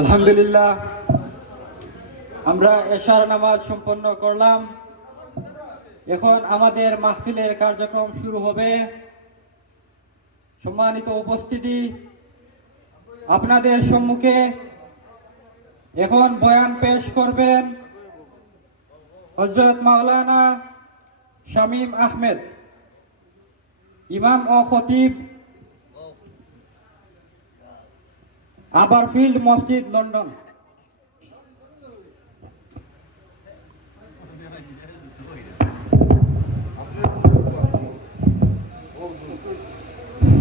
আলহামদুলিল্লাহ, আমরা এশার নামাজ সম্পন্ন করলাম। এখন আমাদের মাহফিলের কার্যক্রম শুরু হবে। সম্মানিত উপস্থিতি, আপনাদের সম্মুখে এখন বয়ান পেশ করবেন হযরত মাওলানা শামীম আহমেদ, ইমাম ও খতিব, আবারফিল্ড মসজিদ, লন্ডন।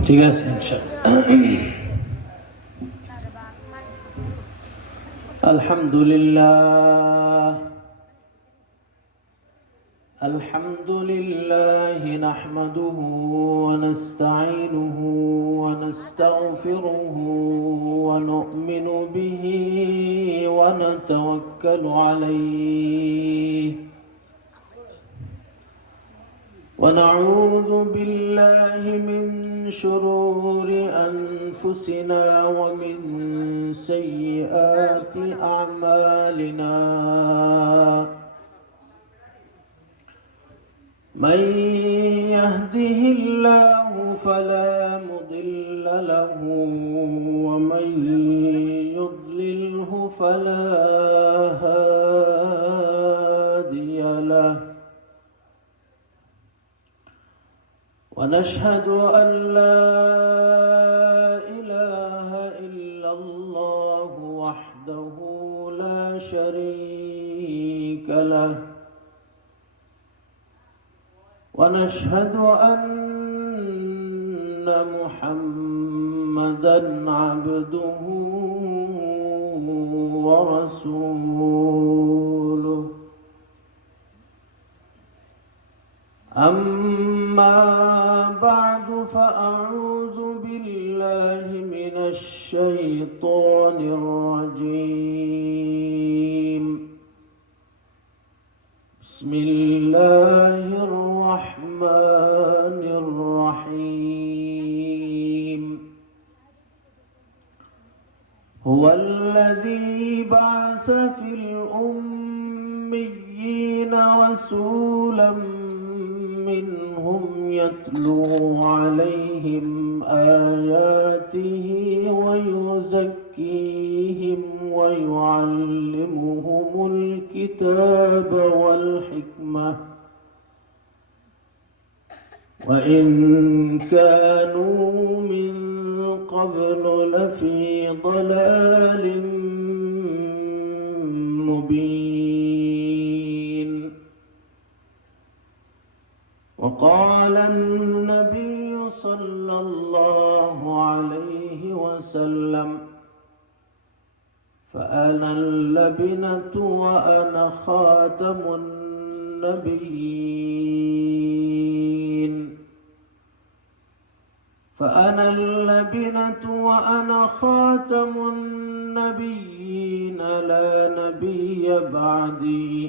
ঠিক আছে, আলহামদুলিল্লাহ আলহামদুলিল্লাহ নাহমাদুহু ওয়া নাস্তাঈনুহু ওয়া নাস্তাগফিরুহু ওয়া নু'মিনু বিহি ওয়া নাতাওয়াক্কালু আলাইহি ونعوذ بالله من شرور أنفسنا ومن سيئات أعمالنا من يهده الله فلا مضل له ومن يضلله فلا هادي له ونشهد أن لا إله إلا الله وحده لا شريك له ونشهد أن محمدًا عبده ورسوله أما بعد فأعوذ بالله من الشيطان الرجيم بسم الله الرحمن الرحيم هو الذي بعث في الأميين رسولا منهم يتلو عليهم آياته ويزكيهم ويعلمهم الكتاب والحكمة وإن كانوا من قبل لفي ضلال مبين. وقال النبي صلى الله عليه وسلم فأنا اللبنة وأنا خاتم النبيين فأنا اللبنة وأنا خاتم النبيين لا نبي بعدي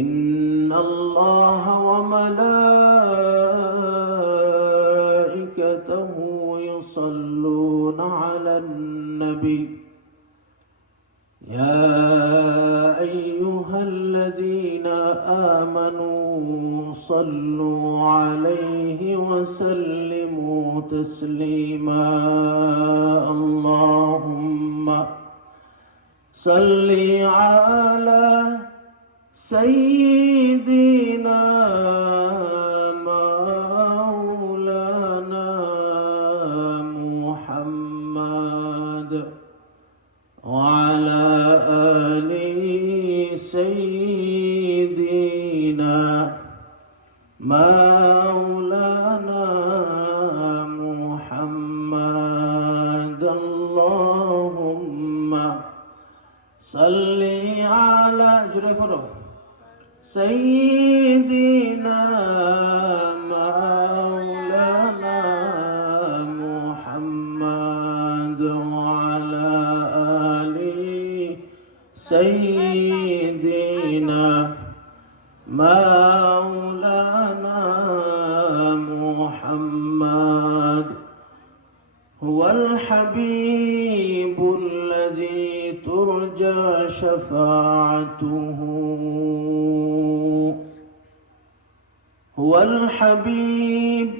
إن الله وملائكته يصلون على النبي يا أيها الذين آمنوا صلوا عليه وسلموا تسليما اللهم صل على سيدنا مولانا محمد وعلى آل سيدنا مولانا محمد اللهم صل على سيدنا مولانا محمد وعلى آل سيدنا مولانا محمد هو الحبيب الحبيب الذي ترجى شفاعته هو الحبيب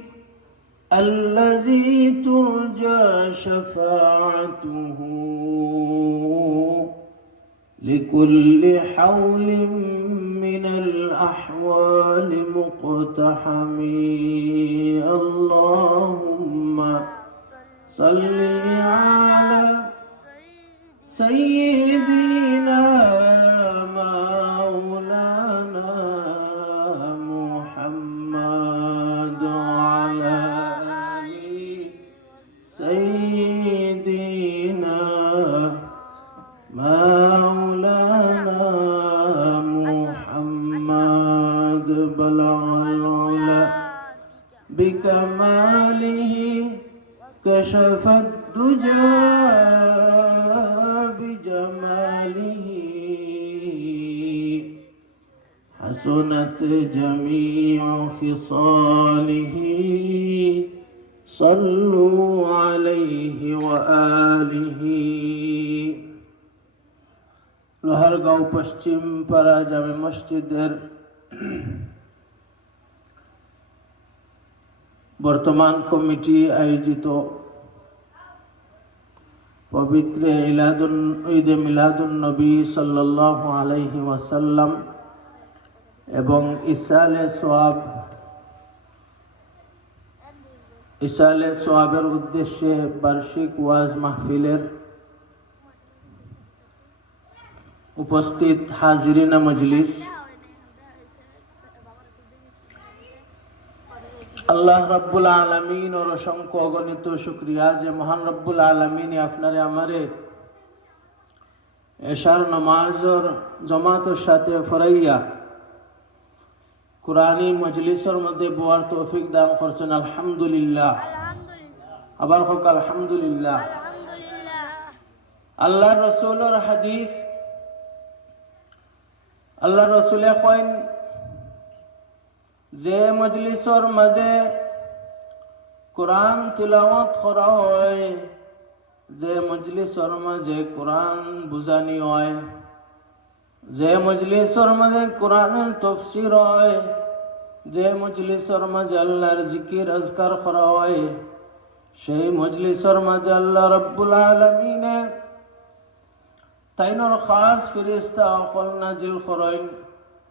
الذي ترجى شفاعته لكل حول من الأحوال مقتحم اللهم صل على سيدنا مولانا محمد وعلى آل سيدنا مولانا محمد بلغ العلا بكماله كشف الدجى بجماله حسنت جميع خصاله صلوا عليه وآله লোহারগাঁও পশ্চিম পাড়া জামে মসজিদের বর্তমান কমিটি আয়োজিত পবিত্র ঈদে মিলাদুন নবী সাল্লাল্লাহু আলাইহি ওয়াসাল্লাম এবং ইসালে সোয়াবের উদ্দেশ্যে বার্ষিক ওয়াজ মাহফিলের উপস্থিত হাজিরিনা মজলিস, আল্লাহ রাব্বুল আলামিন ওর অসংখ্য অগণিত শুকরিয়া যে মহান রব্বুল আলামিন আপনারে আমারে এশার নামাজর জামাতের সাথে ফরাইয়া কুরআনী মজলিসের মধ্যে বোয়ার তৌফিক দান করছেন। আলহামদুলিল্লাহ, আবার হোক আলহামদুলিল্লাহ। আল্লাহ রসুলের হাদিস, আল্লাহ রসুলে কইন যে মজলিসর মাঝে কোরআন তিলাওয়াত করা হয়, যে মজলিসর মাঝে কোরআন বুঝানি হয়, যে মজলিসর মাঝে কোরআনের তাফসীর হয়, যে মজলিসর মাঝে আল্লাহর জিকির আজকার করা হয়, সেই মজলিসর মাঝে আল্লাহ রাব্বুল আলামিনে তাইনর খাস ফেরেশতা অকল নাজিল করেন,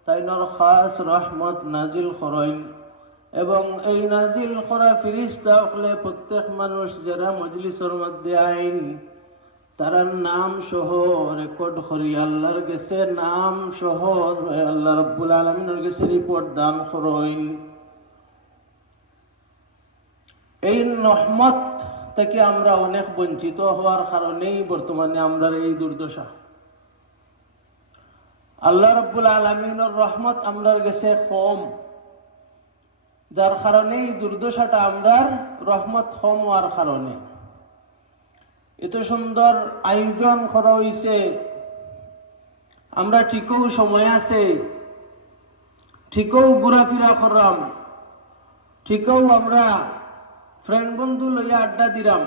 তাইনর খাস রহমত নাজিল করেন। এবং এই নাজিল করা ফেরেশতা অকলে প্রত্যেক মানুষ যারা মজলিসের মধ্যে আইন তার নাম সহ রেকর্ড করি আল্লাহর কাছে নাম সহ আল্লাহ রাব্বুল আলামিনের কাছে রিপোর্ট দান করেন। এই রহমত থেকে আমরা অনেক বঞ্চিত হওয়ার কারণেই বর্তমানে আমরা এই দুর্দশা। আল্লাহ রাব্বুল আলামিনের রহমত আমরার কাছে কম, যার কারণে এই দুর্দশাটা আমরার রহমত কম হওয়ার কারণে। এত সুন্দর আয়োজন করা হয়েছে, আমরা ঠিকও সময় আছে, ঠিকও ঘোরাফেরা করলাম, ঠিকও আমরা ফ্রেন্ড বন্ধু লইয়া আড্ডা দিলাম,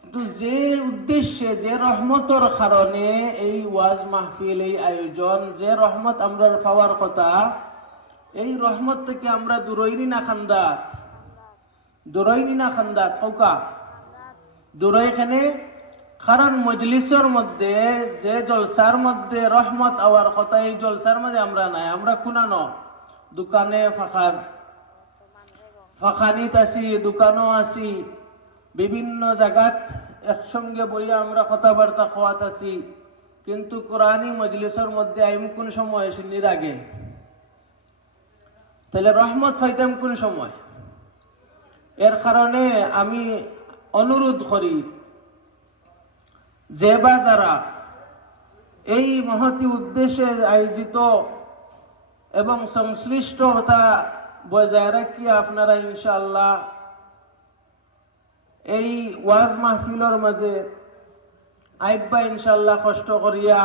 কিন্তু যে উদ্দেশ্যে যে রহমতর কারণে এই ওয়াজ মাহফিল এই আয়োজন, যে রহমত আমরা পাওয়ার কথা, এই রহমত থেকে আমরা দূরইনি না খান্দাত, দূরইনি না খান্দাত কৌকা দূরই এখানে। কারণ মজলিসের মধ্যে যে জলসার মধ্যে রহমত আওয়ার কথা, এই জলসার মধ্যে আমরা নাই। আমরা কুনানো দোকানে ফাঁকানিত আছি, দোকানও আছি, বিভিন্ন জায়গাত একসঙ্গে বইয়া আমরা কথাবার্তা খোয়াত আছি, কিন্তু কোরআনী মজলিসের মধ্যে আইম কোন সময় শুনির আগে, তাহলে রহমত পাইতাম কোন সময়? এর কারণে আমি অনুরোধ করি যে বা যারা এই মহতি উদ্দেশ্যে আয়োজিত এবং সংশ্লিষ্টতা বজায় রাখিয়া আপনারা ইনশাআল্লাহ এই ওয়াজ মাহফিলের মাঝে আইবা ইনশাআল্লাহ কষ্ট করিয়া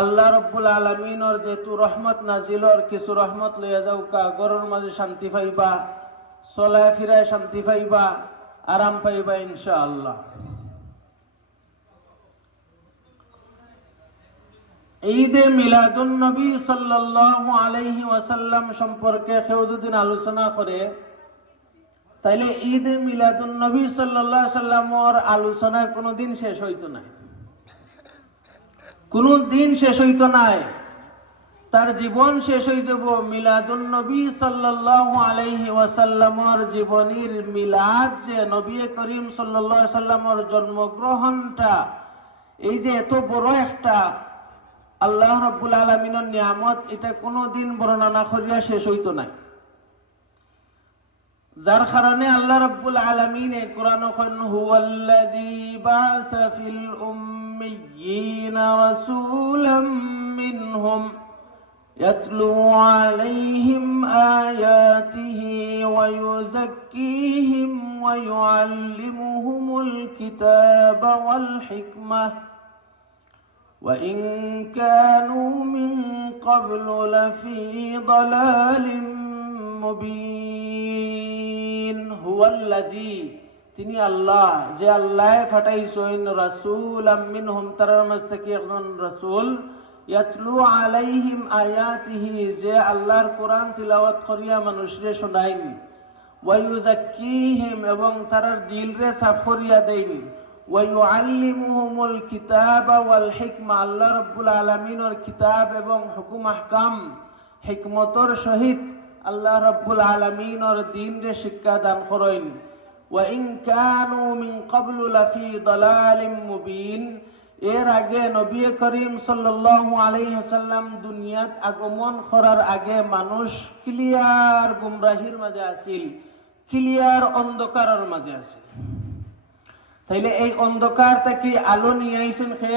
আল্লাহ রাব্বুল আলামিনের যেহেতু রহমত নাজিলর কিছু রহমত লইয়া যাওকা, ঘরের মাঝে শান্তি পাইবা, চলায় ফিরায় শান্তি পাইবা, আরাম পাইবা ইনশাআল্লাহ। ঈদে মিলাদুন নবী সাল্লাল্লাহু আলাইহি ওয়াসাল্লাম সম্পর্কে কেউ যদি আলোচনা করে, তাইলে ঈদে মিলাদুন নবী সাল্লাল্লাহু আলাইহি সাল্লামের আলোচনা কোনোদিন শেষ হইতো না, কোনোদিন শেষ হইতো না। তার জীবন শেষ হয়ে যাব। মিলাদুন নবী সাল্লাল্লাহু আলাইহি ওয়াসাল্লামের জীবনীর মিলাদ, যে নবী করিম সাল্লাল্লাহু আলাইহি ওয়াসাল্লামের জন্মগ্রহণটা, এই যে এত বড় একটা আল্লাহ রাব্বুল আলামিনের নিয়ামত, এটা কোনোদিন বর্ণনা করিয়া শেষ হইতো না। যার কারণে আল্লাহ রাব্বুল আলামিন এই কোরআন কইন, হুয়াল্লাযী বা'সা ফিল উম্মিয়িনা রাসূলাম মিনহুম ইয়াতলু আলাইহিম আয়াতিহি ওয়া ইউযাক্কিহিম ওয়া ইউআল্লিমুহুমুল কিতাবা ওয়াল হিকমাহ وإن كانوا من قبل لفي ضلال مبين هو الذي তিনি আল্লাহ, যে আল্লাহ ফাটাইছেন রাসূলাম মিনহুম, তার মাঝ থেকে একজন রাসূল, ইয়াতলু আলাইহিম আয়াতিহি, যে আল্লাহর কোরআন তিলাওয়াত করিয়া মানুষরে শোনাইন, ওয়া ইউযাক্কিহিম, এবং তার দিলরে সাফ করিয়া দেন, ওয়ায়ুআল্লিমুহুমুল কিতাবা ওয়াল হিকমা, আল্লাহ রাব্বুল আলামিনের কিতাব এবং হুকুম আহকাম হিকমতর সহিত আল্লাহ রাব্বুল আলামিনের দ্বীনরে শিক্ষা দান করেন। ওয়া ইন কানু মিন ক্বাবলু লাফি দালালিম মুবিন, এর আগে নবী করিম সাল্লাল্লাহু আলাইহি ওয়াসাল্লাম দুনিয়াত আগমন করার আগে মানুষ ক্লিয়ার গুমরাহির মাঝে আছিল, ক্লিয়ার অন্ধকারের মাঝে আছিল। তাইলে এই অন্ধকার থেকে আলো নিয়ে আইছেন কে?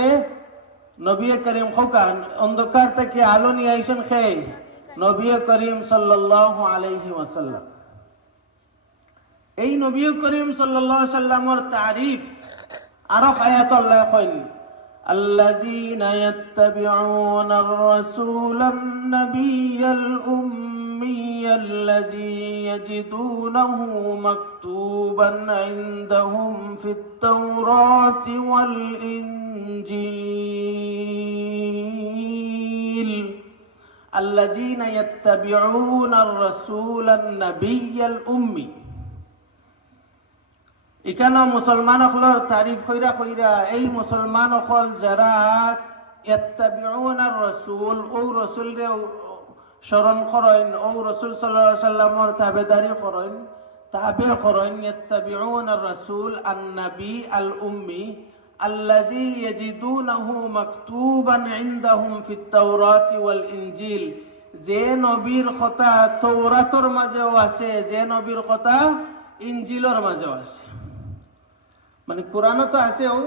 নবী করিম। খোকান অন্ধকার থেকে আলো নিয়ে আইছেন কে? নবী করিম সাল্লাল্লাহু আলাইহি ওয়াসাল্লাম। এই নবী করিম সাল্লাল্লাহু আলাইহি ওয়াসাল্লামের তারিফ আরো আয়াত আল্লাহ কইন, আল্লাযীনা ইয়াত্তাবিউনার রাসূলান নাবিয়্যাল الذي يجدونه مكتوبا عندهم في التوراة والإنجيل الذين يتبعون الرسول النبي الأمي। এখানে মুসলমান হলর তারিফ কইরা কইরা এই মুসলমান হল যারা ইয়াত্তাবিউনার রাসূল, ও রাসূলরে স্মরণ করেন, ও রাসূল সাল্লাল্লাহু আলাইহি ওয়াসাল্লামের তাবেদারি করেন, তাবে করেন, ইয়াত্তাবিউনার রাসূল আন-নবী আল-উম্মি আল্লাযী ইয়াজিদুনাহু মাকতুবান ইনদাহুম ফিত তাওরাতি ওয়াল ইনজিল, যে নবীর কথা তাওরাতের মাঝেও আছে, যে নবীর কথা ইনজিলের মাঝেও আছে। মানে কোরআনও তো আছেও।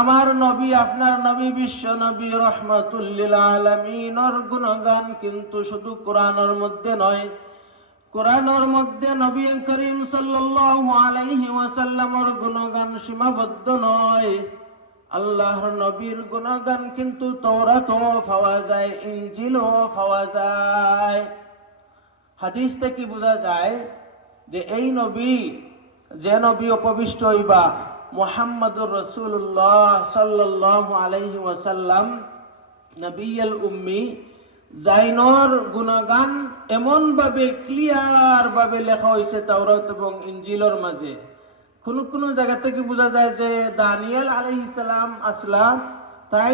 আমার নবী, আপনার নবী, বিশ্ব নবী রহমাতুল লিল আলামিনের গুণগান কিন্তু শুধু কোরআনের মধ্যে নয়, কোরআনের মধ্যে নবী করিম সাল্লাল্লাহু আলাইহি ওয়াসাল্লামের গুণগান সীমাবদ্ধ নয়। আল্লাহর নবীর গুণগান কিন্তু তাওরাতও পাওয়া যায়, ইনজিলও পাওয়া যায়। হাদিস থেকে বোঝা যায় যে এই নবী, যে নবী অপবিষ্ট হইবা, মুহাম্মদুর রাসূলুল্লাহ সাল্লাল্লাহু আলাইহি ওয়াসাল্লাম নবিয়ুল উম্মি, জাইনর গুণগান এমন ভাবে ক্লিয়ার ভাবে লেখা হয়েছে তাওরাত এবং ইনজিলের মাঝে। কোন কোন জায়গা থেকে বোঝা যায় যে দানিয়েল আলাইহিস সালাম আসলাম, তাই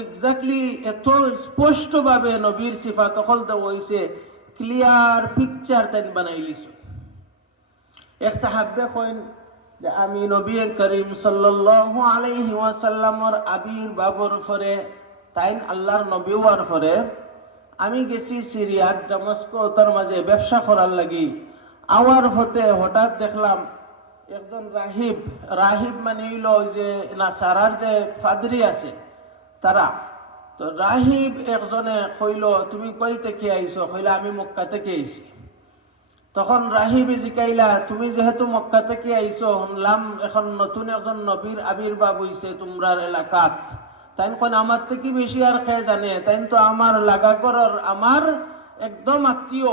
এক্স্যাক্টলি এত স্পষ্ট ভাবে নবীর সিফাত সকল দেওয়া হয়েছে, ক্লিয়ার পিকচার তাই বানাইলিস। এক সাহাবে কইন যে আমি নবী করিম সাল্লাল্লাহু আলাইহি ওয়াসাল্লামের আবির্ভাবের পরে, তাই আল্লাহর নবী হওয়ার পরে আমি গেছি সিরিয়ার দামেস্ক, তার মাঝে ব্যবসা করার লাগি। আওয়ার হতে হঠাৎ দেখলাম একজন রাহিব মানে হইল যে নাসারার যে ফাদরি আছে তারা, তো রাহিব একজনে কইল তুমি কই থেকে আইছো? কইলা আমি মক্কা থেকে আইছি। তখন রাহিবে জিকাইলা, তুমি যেহেতু মক্কা থেকে আইছো, শুনলাম এখন নতুন একজন নবীর আবির্ভাব হইছে তোমরার এলাকাত, তাই কোন আমার থেকে বেশি আর খেয়ে জানে, তাই তো আমার লাগা করার আমার একদম আত্মীয়।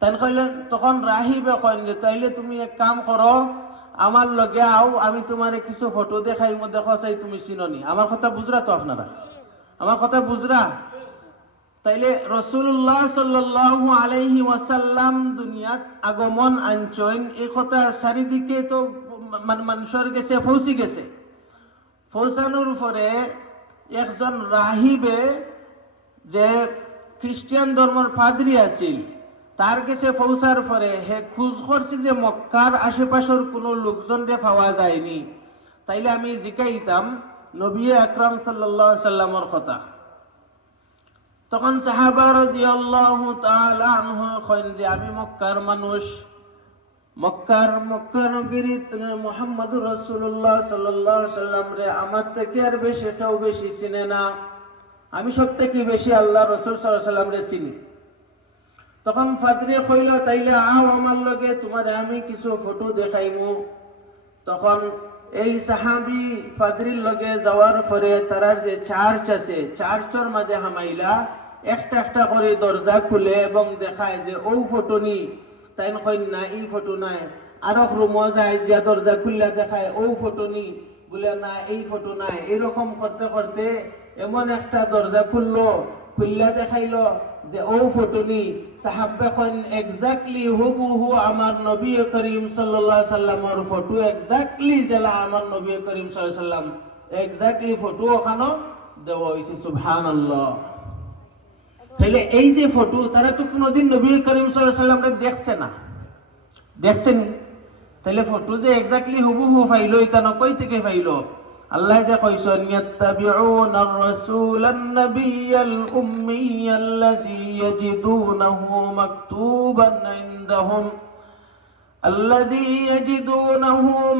তাই কইলেন, তখন রাহিবে কইন যে তাইলে তুমি এক কাম করো, আমার লগে আও, আমি তোমার কিছু ফটো দেখাই, দেখো চাই তুমি চিননি। আমার কথা বুঝরা তো আপনারা? আমার কথা বুঝরা? তাইলে রাসূলুল্লাহ সাল্লাল্লাহু আলাইহি ওয়াসাল্লাম দুনিয়াত আগমন আনছেন, এই কথা চারিদিকে তো মানুষের কাছে পৌঁছে গেছে। পৌঁছানোর পরে একজন রাহিবে যে খ্রিস্টান ধর্মের পাদ্রী আছিল, তার কাছে পৌঁছার পরে হে খোঁজ করছে যে মক্কার আশেপাশের কোনো লোকজনকে পাওয়া যায়নি। তাইলে আমি জিকাইতাম নবী আকরাম সাল্লাল্লাহু আলাইহি সাল্লামের কথা। তখন সাহাবা রাদিয়াল্লাহু তাআলা আনহু কইন যে আমি মক্কার মানুষ, মক্কা নগরীত মুহাম্মদুর রাসূলুল্লাহ সাল্লাল্লাহু আলাইহি সাল্লাম রে আমার থেকে আর বেশি কেউ বেশি চিনে না, আমি সব থেকে বেশি আল্লাহ রাসূল সাল্লাল্লাহু আলাইহি সাল্লাম রে চিনি। তখন ফাদরে কইল তাইলে আও আমার লগে তোমারে আমি কিছু ফটো দেখাইমু। তখন এই সাহাবী ফাদরির লগে যাওয়ার পরে তারার যে চার্চ আছে, চার্চের মাঝে হামাইলা একটা একটা করে দরজা খুলে এবং দেখায় যে ও ফটো নি। তাই কইন না এই ফটো নাই। আরো রুমও যায় যে দরজা খুললে দেখায় ও ফটো নি, বলে না এই ফটো নাই। এরকম করতে করতে এমন একটা দরজা খুললো, খুললা দেখাইলো যে ও ফটো নি। সাহাবা কইন এক্স্যাক্টলি হুবহু আমার নবী করিম সাল্লাল্লাহু আলাইহি সাল্লামের ফটো, এক্স্যাক্টলি যেলা আমার নবী করিম সাল্লাল্লাহু আলাইহি সাল্লাম, এক্স্যাক্টলি ফটো ওখানে দেওয়া হয়েছে। সুবহানাল্লাহ। তাহলে এই যে ফটো, তারা তো কোনোদিন নবী করিম সাল্লাল্লাহু আলাইহি সাল্লামকে দেখছে না, দেখছেন? তাহলে ফটো যে এক্স্যাক্টলি হুবহু পাইলো, এটা কই থেকে পাইলো? আল্লাহ যে কইছেন ইয়াত্তাবিউনার রাসূলান নাবিয়্যাল উম্মিয়াল্লাযী ইয়াজিদুনাহু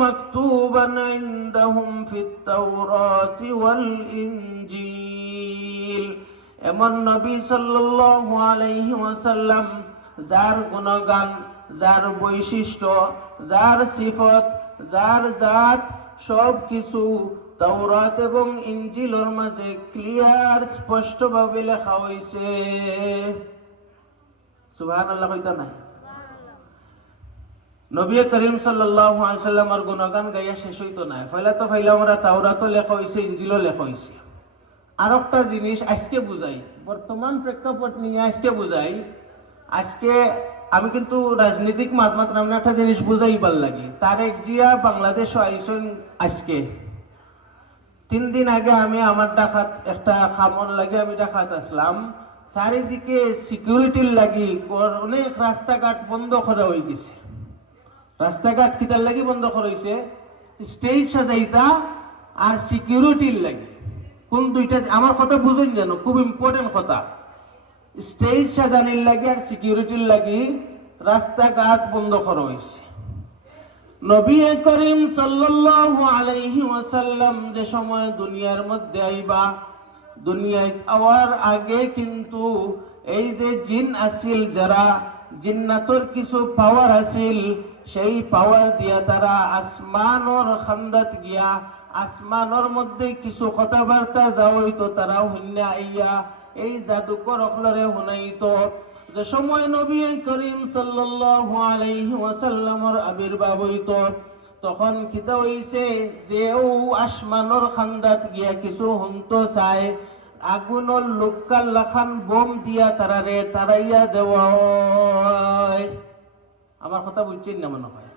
মাকতুবান ইনদাহুম ফিত তাওরাতি ওয়াল ইনজিল। এমন নবী সাল্লাল্লাহু আলাইহি ওয়াসাল্লাম যার গুণগান, যার বৈশিষ্ট্য, যার সিফত, যার জাত সব কিছু তাওরাত এবং ইনজিলের মাঝে ক্লিয়ার স্পষ্টভাবে লেখা হয়েছে। সুবহানাল্লাহ কইতা না? নবী করিম সাল্লাল্লাহু আলাইহি সাল্লামের গুণগান গাইয়া শেষ হইতো না। পয়লা তো ফাইলা আমরা তাওরাতও লেখা হয়েছে, ইনজিলও লেখা হয়েছে। আর একটা জিনিস আজকে বুঝাই, বর্তমান প্রেক্ষাপট নিয়ে আজকে বুঝাই। আজকে আমি কিন্তু রাজনৈতিক মাধ্যমে নামে একটা জিনিস বুঝাইবার লাগে। তারেক জিয়া বাংলাদেশ আইসন আজকে 3 দিন আগে আমি আমার ডাকাত একটা খামন লাগে আমি ডাকাত আসলাম। চারিদিকে সিকিউরিটির লাগি অনেক রাস্তাঘাট বন্ধ করা হয়ে গেছে। রাস্তাঘাট কিতার লাগি বন্ধ করা হয়েছে? স্টেজ সাজাইতা আর সিকিউরিটির লাগি। কোন দুইটা আমার কথা বুঝুন যেন, খুব ইম্পর্টেন্ট কথা। স্টেজ সাজানির লাগি আর সিকিউরিটির লাগি রাস্তাঘাট বন্ধ করা হয়েছে। নবী করিম সাল্লাল্লাহু আলাইহি ওয়াসাল্লাম যে সময় দুনিয়ার মধ্যে আইবা, দুনিয়ায় আওয়ার আগে কিন্তু এই যে জিন আসিল, যারা জিন্নাতর কিছু পাওয়ার আসিল, সেই পাওয়ার দিয়া তারা আসমানর খান্দাত গিয়া আসমানর মধ্যে কিছু কথাবার্তা যা হইতো তারা হুন্না আইয়া এই জাদুকর অখলরে হুনাইতো। যে সময় নবী করিম সাল্লাল্লাহু আলাইহি ওয়াসাল্লামের আবির্ভাব হইতো, তখন কিতা হইছে যে ও আসমানর খান্দাত গিয়া কিছু হুনতো চায়, আগুনের লোকাল লাখান বোম দিয়া তারারে তারাইয়া দেওয়া হয়। আমার কথা বুঝছেন না? মনে হয়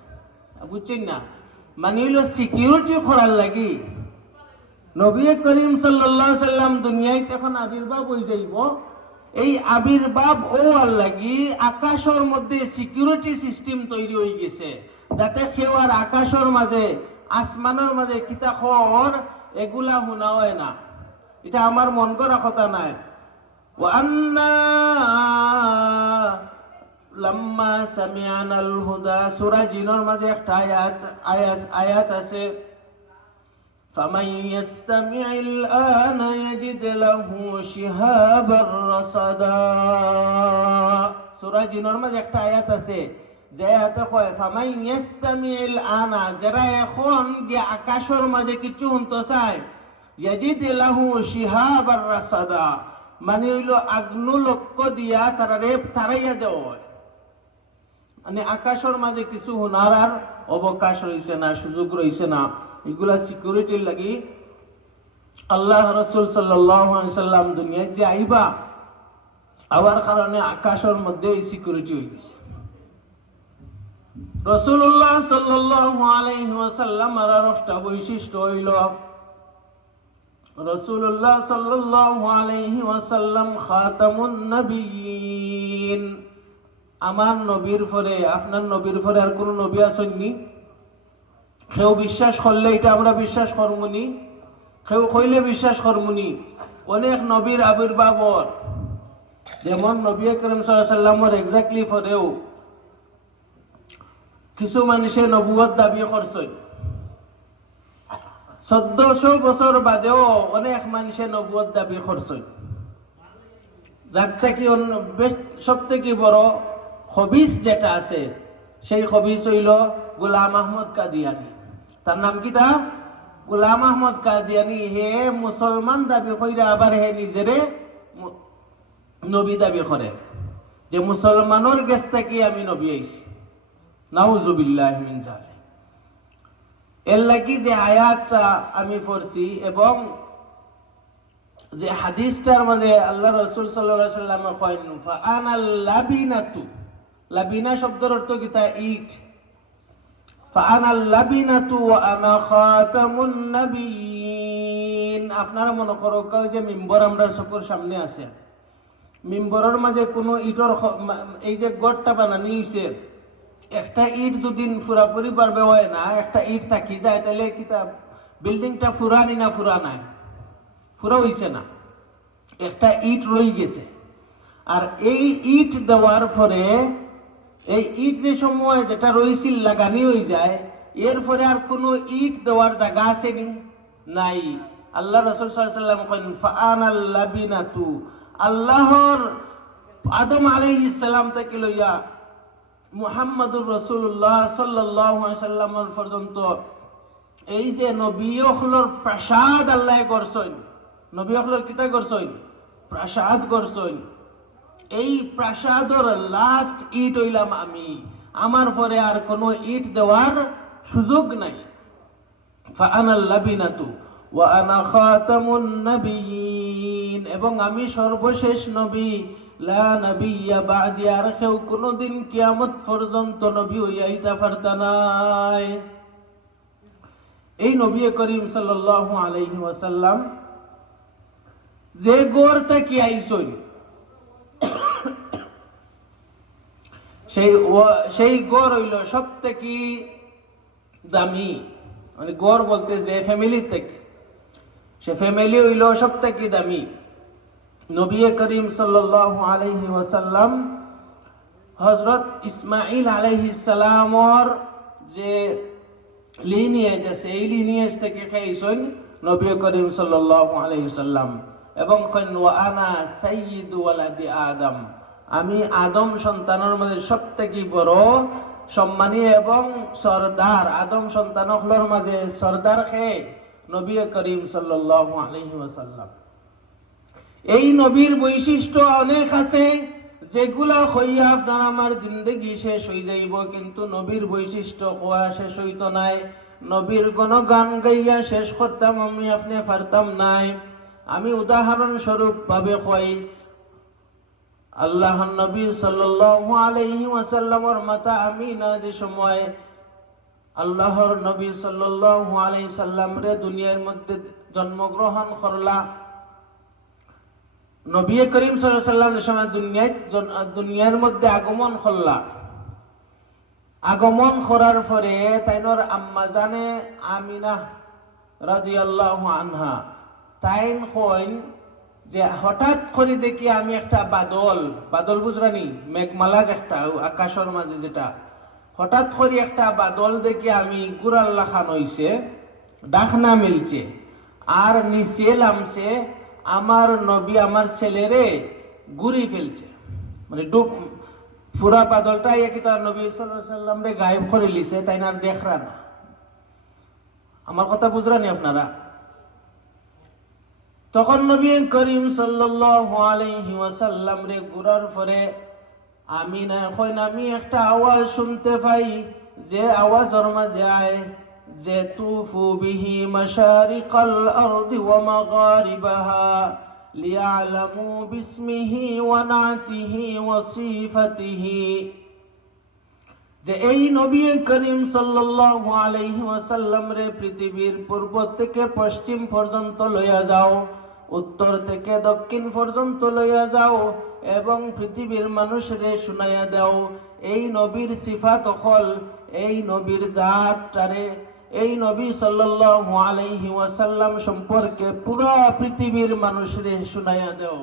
বুঝছেন না। মানে হইল সিকিউরিটি করার লাগি নবী করিম সাল্লাল্লাহু আলাইহি সাল্লাম দুনিয়ায় এখন আবির্ভাব হয়ে যাইব। এই আবির্ভাব ও আর লাগি আকাশের মধ্যে সিকিউরিটি সিস্টেম তৈরি হয়ে গেছে, যাতে কেউ আর আকাশের মাঝে আসমানের মাঝে কিতা খবর এগুলা শোনা হয় না। এটা আমার মন করা কথা নাই। ওয়ান্না লাম্মা সামিআনাল হুদা, সূরা জিনের মাঝে একটা আয়াত আছে, ফামান ইয়াসতামি'ল আনা ইয়াজিদ লাহু শিহাবার রাসাদা। সূরা জিনের মাঝে একটা আয়াত আছে যে আয়াতে কয় ফামান ইয়াসতামি'ল আনা, যারা এখন গিয়ে আকাশের মাঝে কিছু শুনতে চায়, ইয়াজিদ লাহু শিহাবার রাসাদা, মানে হইল আগ্নো লক্ষ্য দিয়া তারারে তারাইয়া দেওয়া হয়। মানে আকাশের মাঝে কিছু শোনার আর অবকাশ রয়েছে না, সুযোগ রয়েছে না। এগুলা সিকিউরিটির লাগি আল্লাহ রসুল সাল্লাল্লাহু আলাইহি সাল্লাম দুনিয়ায় যে আইবা আবার কারণে আকাশের মধ্যে এই সিকিউরিটি হয়ে গেছে। রাসূলুল্লাহ সাল্লাল্লাহু আলাইহি ওয়াসাল্লাম আর একটা বৈশিষ্ট্য হইল রাসূলুল্লাহ সাল্লাল্লাহু আলাইহি ওয়াসাল্লাম খাতামুন নবিয়্যিন। আমার নবীর পরে আপনার নবীর পরে আর কোন নবী আসেননি? কেউ বিশ্বাস করলে এটা আমরা বিশ্বাস করবনি, কেউ কইলে বিশ্বাস করবনি। অনেক নবীর আবির্ভাব, যেমন নবী করিম সাল্লাল্লাহু আলাইহি ওয়াসাল্লামের এক্স্যাক্টলি পরেও কিছু মানুষে নবুয়ত দাবি করছেন। 1400 বছর বাদেও অনেক মানুষে নবুয়ত দাবি করছেন। যার থেকে সব থেকে বড় খবিস যেটা আছে, সেই খবিস হইল গোলাম আহমদ কাদিয়ানি। তার নাম কি? তা গোলাম আহমদ কাদিয়ানি। হে মুসলমান দাবি কইরা আবার হে নিজেরে নবী দাবি করে যে মুসলমানের কাছ থেকে আমি নবী আইছি। নাউজুবিল্লাহি মিন যালিক। এর লাগি যে আয়াতটা আমি পড়ছি এবং যে হাদিসটার মধ্যে আল্লাহ রাসূল সাল্লাল্লাহু আলাইহি ওয়াসাল্লাম কইন ফাআনাল লাবিনাতু, লাবিনা শব্দের অর্থ কি? তা ইট। ফাআনাল লাবিনাতু ওয়া আনা খাতামুন নবিয়্যিন। আপনারা মনে করো যে মিম্বর আমরা চোখের সামনে আছে, মিম্বরের মাঝে কোনো ইটর এই যে গড়টা বানানি হইছে, একটা ইট যদি পুরাপুরি পারবে হয় না, একটা ইট থাকি যায়, তাহলে কি তা বিল্ডিংটা ফুরানি না ফুরা নাই? পুরো হইছে না, একটা ইট রয়ে গেছে। আর এই ইট দেওয়ার পরে এই ইট যে সময় যেটা রয়েছিল লাগানি হয়ে যায়, এরপরে আর কোনো ইট দেওয়ার জায়গা আছে নি? নাই। আল্লাহ রাসূল সাল্লাল্লাহু আলাইহি ওয়াসাল্লাম কইন ফাআনাল লাবিনাতু। আল্লাহর আদম আলাইহিস সালাম থেকে লইয়া মুহাম্মদুর রাসূলুল্লাহ সাল্লাল্লাহু আলাইহি ওয়াসাল্লাম পর্যন্ত এই যে নবী হলর প্রাসাদ আল্লাহ করছেন, নবী হলর কিতা করছেন? প্রাসাদ করছেন। এই প্রাসাদর লাস্ট ইট হইলাম আমি, আমার পরে আর কোনো ইট দেওয়ার সুযোগ নাই। ফাআনাল লাবিনাতু ওয়া আনা খাতামুন নবিয়্যিন। এবং আমি সর্বশেষ নবী, লা নবিয়্যা বা'দি। আর কেউ কোনদিন কিয়ামত পর্যন্ত নবী হইয়াইতে পারত নাই। এই নবী করিম সাল্লাল্লাহু আলাইহি ওয়াসাল্লাম যে গড় থেকে আইছেন, সেই গড় হইল সব থেকে দামি। মানে গড় বলতে যে ফ্যামিলি থেকে, সে ফ্যামিলি হইল সব থেকে দামি। নবী করিম সাল্লাল্লাহু আলাইহি ওয়াসাল্লাম হযরত ইসমাঈল আলাইহিস সালামর যে লিনিয়েজ আছে, এই লিনিয়েজ থেকে খাইছেন নবী করিম সাল্লাল্লাহু আলাইহি ওয়াসাল্লাম। এবং কইন ওয়া আনা সাইয়্যিদু ওয়ালাদি আদম। আমি আদম সন্তানের মধ্যে সবথেকে বড় সম্মানী এবং সরদার। আদম সন্তানগুলোর মাঝে সরদার কে? নবী করিম সাল্লাল্লাহু আলাইহি ওয়াসাল্লাম। এই নবীর বৈশিষ্ট্য অনেক আছে, যেগুলা হইয়া আপনার আমার জিন্দগি শেষ হয়ে যাইব, কিন্তু নবীর বৈশিষ্ট্য কোয়া শেষ হইত নাই। নবীর গুণগান গাইয়া শেষ করতাম আমি আপনি পারতাম নাই। আমি উদাহরণ স্বরূপ ভাবে কই, আল্লাহর নবী সাল্লাল্লাহু আলাইহি ওয়াসাল্লামের মাতা আমিনা যে সময় আল্লাহর নবী সাল্লাল্লাহু আলাইহি সাল্লাম রে দুনিয়ার মধ্যে জন্মগ্রহণ করলা, নবী করিম সাল্লাল্লাহু আলাইহি সাল্লাম যে সময় দুনিয়ার মধ্যে আগমন করলা, আগমন করার পরে তাইনর আম্মা জানে আমিনা রাদিয়াল্লাহু আনহা তাইন কইন যে হঠাৎ করে দেখি আমি একটা বাদল, বাদল বুঝরানি মেঘমালা একটা আকাশের মাঝে, যেটা হঠাৎ করে একটা বাদল দেখি আমি গুরাল্লা খান হইছে, ডাকনা মিলছে, আর নিচে নামছে আমার নবী আমার ছেলেরে গুড়ি ফেলছে। মানে ডুব পুরা বাদলটা কি তার নবী সাল্লাল্লাহু আলাইহি সাল্লাম রে গায়েব করে লিছে, তাই না? দেখরা না। আমার কথা বুঝরানি আপনারা? তখন নবী করিম সাল্লাল্লাহু আলাইহি ওয়াসাল্লাম রে ঘুরার পরে আমি একটা আওয়াজ শুনতে পাই, যে আওয়াজের মাঝে আয় যে তুফু বিহি মাশারিকাল আরদি ওয়া মাগারিবাহা লিয়ালামু বিসমিহি ওয়া নাতিহি ওয়া সিফাতিহি, যে এই নবী করিম সাল্লাল্লাহু আলাইহি ওয়াসাল্লাম রে পৃথিবীর পূর্ব থেকে পশ্চিম পর্যন্ত লইয়া যাও, উত্তর থেকে দক্ষিণ পর্যন্ত লইয়া যাও এবং পৃথিবীর মানুষরে শুনাইয়া দাও এই নবীর সিফাত হল, এই নবীর জাতটারে, এই নবী সাল্লাল্লাহু আলাইহি ওয়াসাল্লাম সম্পর্কে পুরো পৃথিবীর মানুষরে শুনাইয়া দাও।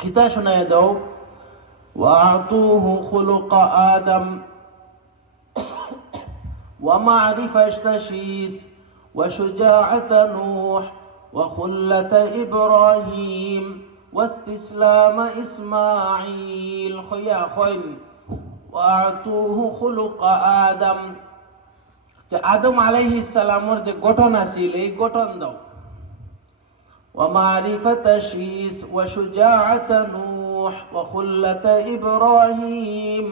খিতা শুনাইয়া দাও, وَأَعْطُوهُ خُلُقَ آدَمَ وَمَعْرِفَةَ شِيث وَشُجَاعَةَ نُوحٍ وَخُلَّةَ إِبْرَاهِيمَ وَاسْتِسْلَامَ إِسْمَاعِيلَ خُيَا خُيْن وَأَعْطُوهُ خُلُقَ آدَمَ, যে আদম আলাইহিস সালামের যে গঠন আছিল এই গঠন দাও। وَمَعْرِفَةَ شِيث وَشُجَاعَةَ نُوحٍ وَخُلَّةَ إِبْرَاهِيمَ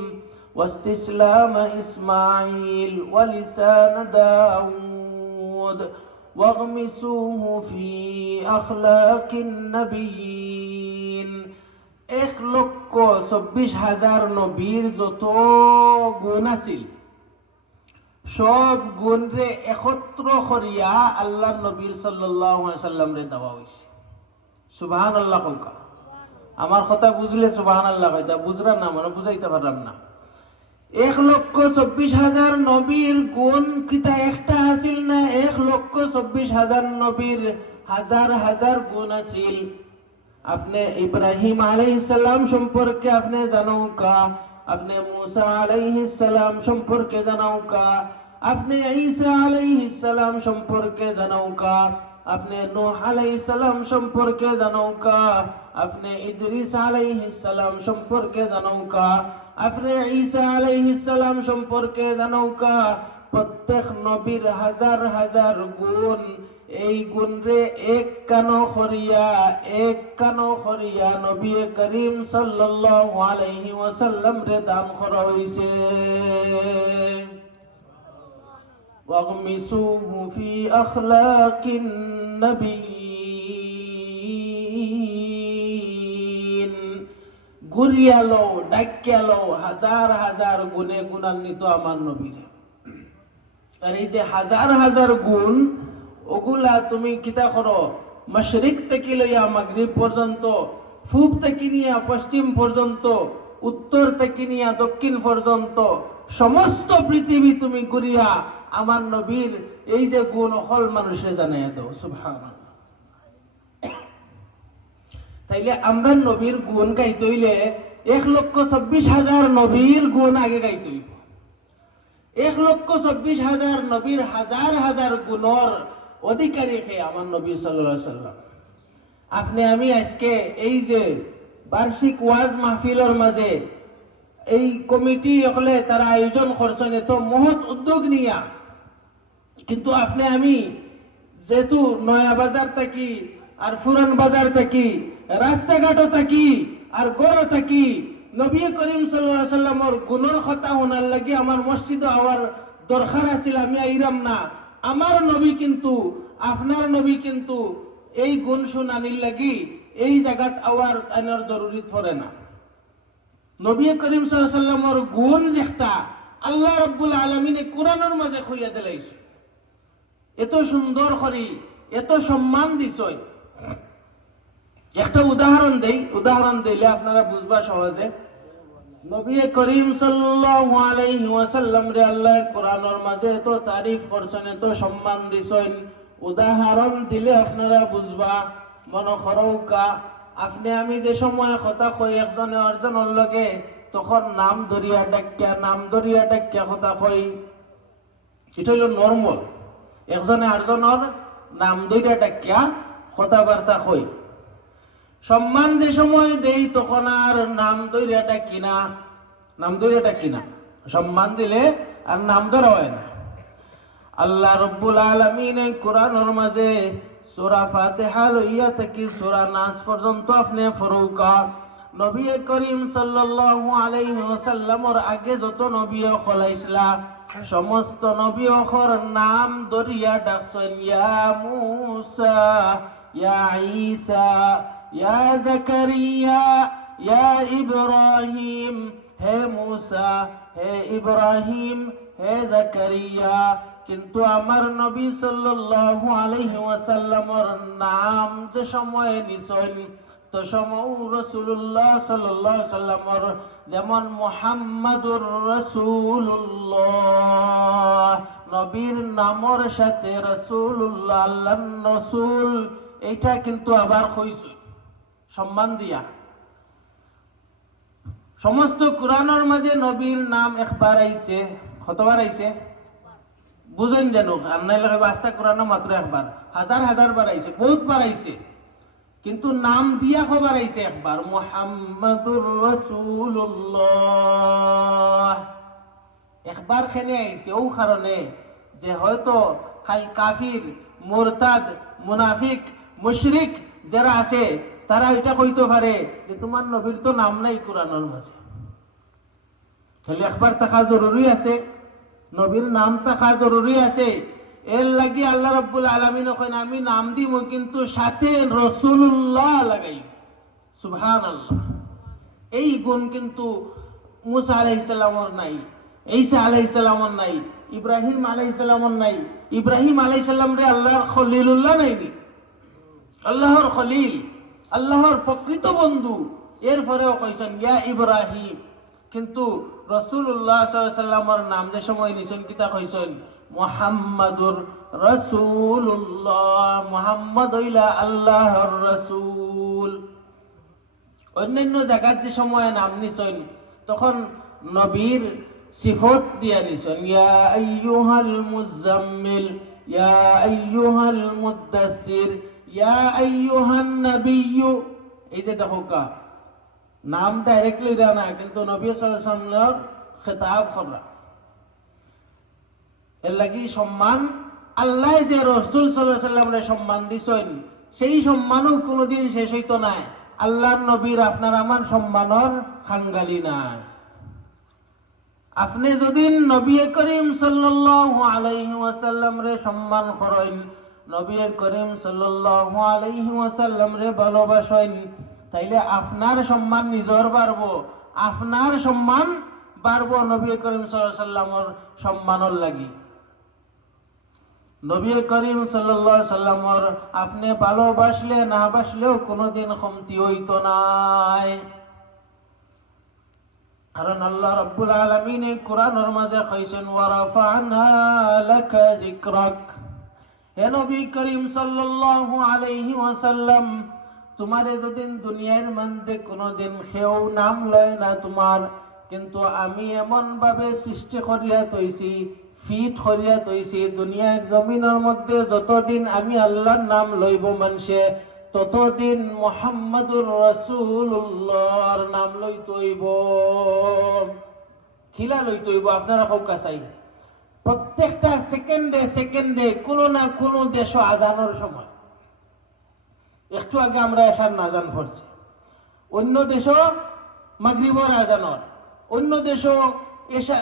وَاسْتِسْلَامَ إِسْمَاعِيلَ وَلِسَانَ دَاوُودَ وَاغْمِسُوهُ فِي أَخْلَاقِ النَّبِيِّينَ। 1,24,000 নবীর যত গুণ আছিল সব গুণ রে একত্র করিয়া আল্লাহর নবীর সাল্লাল্লাহু আলাইহি সাল্লাম রে দেওয়া হইছে। সুবহানাল্লাহ কওকা। আমার কথা বুঝলে সুবহানাল্লাহ কইতা, বুঝরা না মানে বুঝাইতে পারলাম না। 1,24,000 নবীর গুণ কিতা একটা আছিল না, 1,24,000 নবীর হাজার হাজার গুণ আছিল। আপনি ইব্রাহিম আলাইহিস সালাম সম্পর্কে আপনি জানো কা, আপনি মুসা আলাইহিস সালাম সম্পর্কে জানাও কা, আপনি ঈসা আলাইহিস সালাম সম্পর্কে জানাও কা, আপনি নূহ আলাইহিস সালাম সম্পর্কে জানাও কা, আপনি ইদ্রিস আলাইহিস সালাম সম্পর্কে জানাও কা, আপনি ঈসা আলাইহিস সালাম সম্পর্কে জানাও কা। প্রত্যেক নবীর হাজার হাজার গুণ, এই গুণ রে এক কানো করিয়া নবী করিম সাল্লাল্লাহু আলাইহি ওয়াসাল্লাম রে দান করা হইছে। ওয়াগমিসুহু ফি আখলাকিন নবিয়্যিন, গুরিয়ালো ডাক্যালো হাজার হাজার গুণে গুণান্বিত আমার নবীরে। আর এই যে হাজার হাজার গুণ, ওগুলা তুমি কিতা করো, মাশরিক থেকে লইয়া মাগরিব পর্যন্ত, পূব থেকে নিয়া পশ্চিম পর্যন্ত, উত্তর থেকে নিয়া দক্ষিণ পর্যন্ত সমস্ত পৃথিবী তুমি ঘুরিয়া আমার নবীর এই যে গুণ হল মানুষে জানাইয়া দাও। সুবহানাল্লাহ। তাইলে আমরা নবীর গুণ গাইতে হইলে 1,24,000 নবীর গুণ আগে গাইতে হইব। 1,24,000 নবীর হাজার হাজার গুণর অধিকারী কে আমার নবী সাল্লাল্লাহু আলাইহি সাল্লাম। আপনি আমি আজকে এই যে বার্ষিক ওয়াজ মাহফিলের মাঝে এই কমিটি হলে তারা আয়োজন করছেন এত মহৎ উদ্যোগ নিয়া, কিন্তু আপনি আমি যেহেতু নয়া বাজার থাকি আর পুরান বাজার থাকি, রাস্তাঘাটও থাকি আর গড়ও থাকি, নবী করিম সাল্লাল্লাহু আলাইহি সাল্লামের গুণের কথা শোনার লাগি আমার মসজিদে আওয়ার দরকার আছিল, আমি আইরাম না। আমার নবী কিন্তু, আপনার নবী কিন্তু এই গুণ শুনানির লাগি এই জায়গাত আওয়ার আনার জরুরি পড়ে না। নবী করিম সাল্লাল্লাহু আলাইহি সাল্লামের গুণ যেটা আল্লাহ রাব্বুল আলামিনে কোরআনের মাঝে কইয়া দিলাইছে, এত সুন্দর করি, এত সম্মান দিছই। একটা উদাহরণ দিলে আপনারা বুঝবা সহজে। নবী করিম সাল্লাল্লাহু আলাইহি ওয়াসাল্লাম রে আল্লাহ কোরআনের মাঝে এত তারিফ করছেন, এত সম্মান দিছেন। উদাহরণ দিলে আপনারা বুঝবা। মনে করৌকা, আপনি আমি যে সময় কথা কই একজনে আরেকজনের লগে, তখন নাম ধরিয়া ডাকিয়া কথা কই, এটা হইল নর্মাল। একজনে আরেকজনের নাম ধরিয়া ডাকিয়া কথাবার্তা কই। সম্মান যে সময় দেই তখন আর নাম ধরিয়া ডাকি না, সম্মান দিলে আর নাম ধরা হয় না। আল্লাহ রাব্বুল আলামিন এই কোরআনের মাঝে সূরা ফাতিহা লইয়া থেকে সূরা নাস পর্যন্ত আপনি পড়ুকা। নবী করিম সাল্লাল্লাহু আলাইহি ওয়াসাল্লামের আগে যত নবী খলাইছলা সমস্ত নবী অখর নাম দরিয়া ডাকছেন, ইয়া মুসা, ইয়া ঈসা, ইয়া জাকারিয়া, ইয়া ইব্রাহিম, হে মুসা, হে ইব্রাহিম, হে জাকারিয়া। কিন্তু আমার নবী সাল্লাল্লাহু আলাইহি ওয়াসাল্লামের নাম যে সময় নিছেন তো সময় রাসূলুল্লাহ সাল্লাল্লাহু আলাইহি ওয়াসাল্লামের যেমন মুহাম্মাদুর রাসূলুল্লাহ, নবীর নামের সাথে রাসূলুল্লাহ, আল্লাহর রাসূল, এটা কিন্তু আবার কইছে সম্মান দিয়া। সমস্ত কোরআনের মাঝে নবীর নাম একবার আইছে, কতবার আইছে বুঝেন জানো, আর নাইলে বাস্তা কোরআন মাত্র একবার, হাজার হাজার বার আইছে, বহুত বার আইছে, কিন্তু নাম দিয়া খবর আইছে একবার, মুহাম্মাদুর রাসূলুল্লাহ। একবার খেনে আইছে ও কারণে যে হয়তো খালি কাফির, মুরতাদ, মুনাফিক, মুশরিক যারা আছে তারা এটা কইতে পারে যে তোমার নবীর তো নাম নাই কোরআনের মাঝে। তাহলে একবার থাকা জরুরি আছে, নবীর নাম থাকা জরুরি আছে। এর লাগি আল্লাহ রাব্বুল আলামিন কইন আমি নাম দিব কিন্তু সাথে রাসূলুল্লাহ লাগাই। সুবহানাল্লাহ। এই গুণ কিন্তু মুসা আলাইহিস সালামের নাই, ঈসা আলাইহিস সালামের নাই, ইব্রাহিম আলাইহিস সালামের নাই। ইব্রাহিম আলাইহিস সালাম রে আল্লাহর খলিলুল্লাহ নাইনি, আল্লাহর খলিল, আল্লাহর প্রকৃত বন্ধু। এরপরেও কইছেন ইয়া ইব্রাহিম, কিন্তু রাসূলুল্লাহ সাল্লাল্লাহু আলাইহি ওয়াসাল্লামের নাম যে সময় নিছেন কিতা কইছেন মুহাম্মাদুর রাসূলুল্লাহ, মুহাম্মদ হইলা আল্লাহর রাসূল। অন্যান্য জায়গার যে সময় নাম নিছেন তখন নবীর সিফত দিয়া নিছেন, ইয়া আইয়ুহাল মুজাম্মিল, ইয়া আইয়ুহাল মুদ্দাসসির, ইয়া আইয়ুহান নাবিয়্যু। এই যে দেখো কা নাম ডাইরেক্টলি দেওয়া না, কিন্তু নবী সাল্লাল্লাহু আলাইহি ওয়াসাল্লাম খেতাব করা। এর লাগি সম্মান আল্লাহ যে রাসূল সাল্লাল্লাহু আলাইহি ওয়াসাল্লামরে সম্মান দিছেন সেই সম্মানও কোনোদিন শেষ হইতো না। আল্লাহর নবীর আপনার আমার সম্মানের খাঙ্গালি নাই। আপনি যদি নবী করিম সাল্লাল্লাহু আলাইহি ওয়াসাল্লামরে সম্মান করেন, নবী করিম সাল্লাল্লাহু আলাইহি ওয়াসাল্লামরে ভালোবাসেন, তাইলে আপনার সম্মান নিজের বাড়বো, আপনার সম্মান বাড়বো নবী করিম সাল্লাল্লাহু আলাইহি ওয়াসাল্লামের সম্মানের লাগি। নবী করিম সাল্লাল্লাহু আলাইহি ওয়াসাল্লামের আপনি ভালোবাসলে না বাসলেও কোনোদিন কমতি হইতো নাই। কারণ আল্লাহ রাব্বুল আলামিন কোরআনের মাঝে কইছেন ওয়া রাফা'না লাকা যিকরাক। হে নবী করিম সাল্লাল্লাহু আলাইহি ওয়াসাল্লাম, তোমারে যদি দুনিয়ার মধ্যে কোনোদিন কেউ নাম লয় না তোমার, কিন্তু আমি এমন ভাবে সৃষ্টি করিয়া তৈছি, ফিট করিয়া তৈছি, দুনিয়ার জমিনের মধ্যে যতদিন আমি আল্লাহর নাম লইব মানুষে ততদিন মুহাম্মাদুর রাসূলুল্লাহর নাম লইতে হইব। খিলা লইতে হইব আপনারা কৌকা চাই প্রত্যেকটা সেকেন্ডে সেকেন্ডে কোনো না কোনো দেশ আজানোর সময়। একটু আগে আমরা এশার আজান পড়ছি, অন্য দেশও মাগরিবের আজানর, অন্য দেশও এশা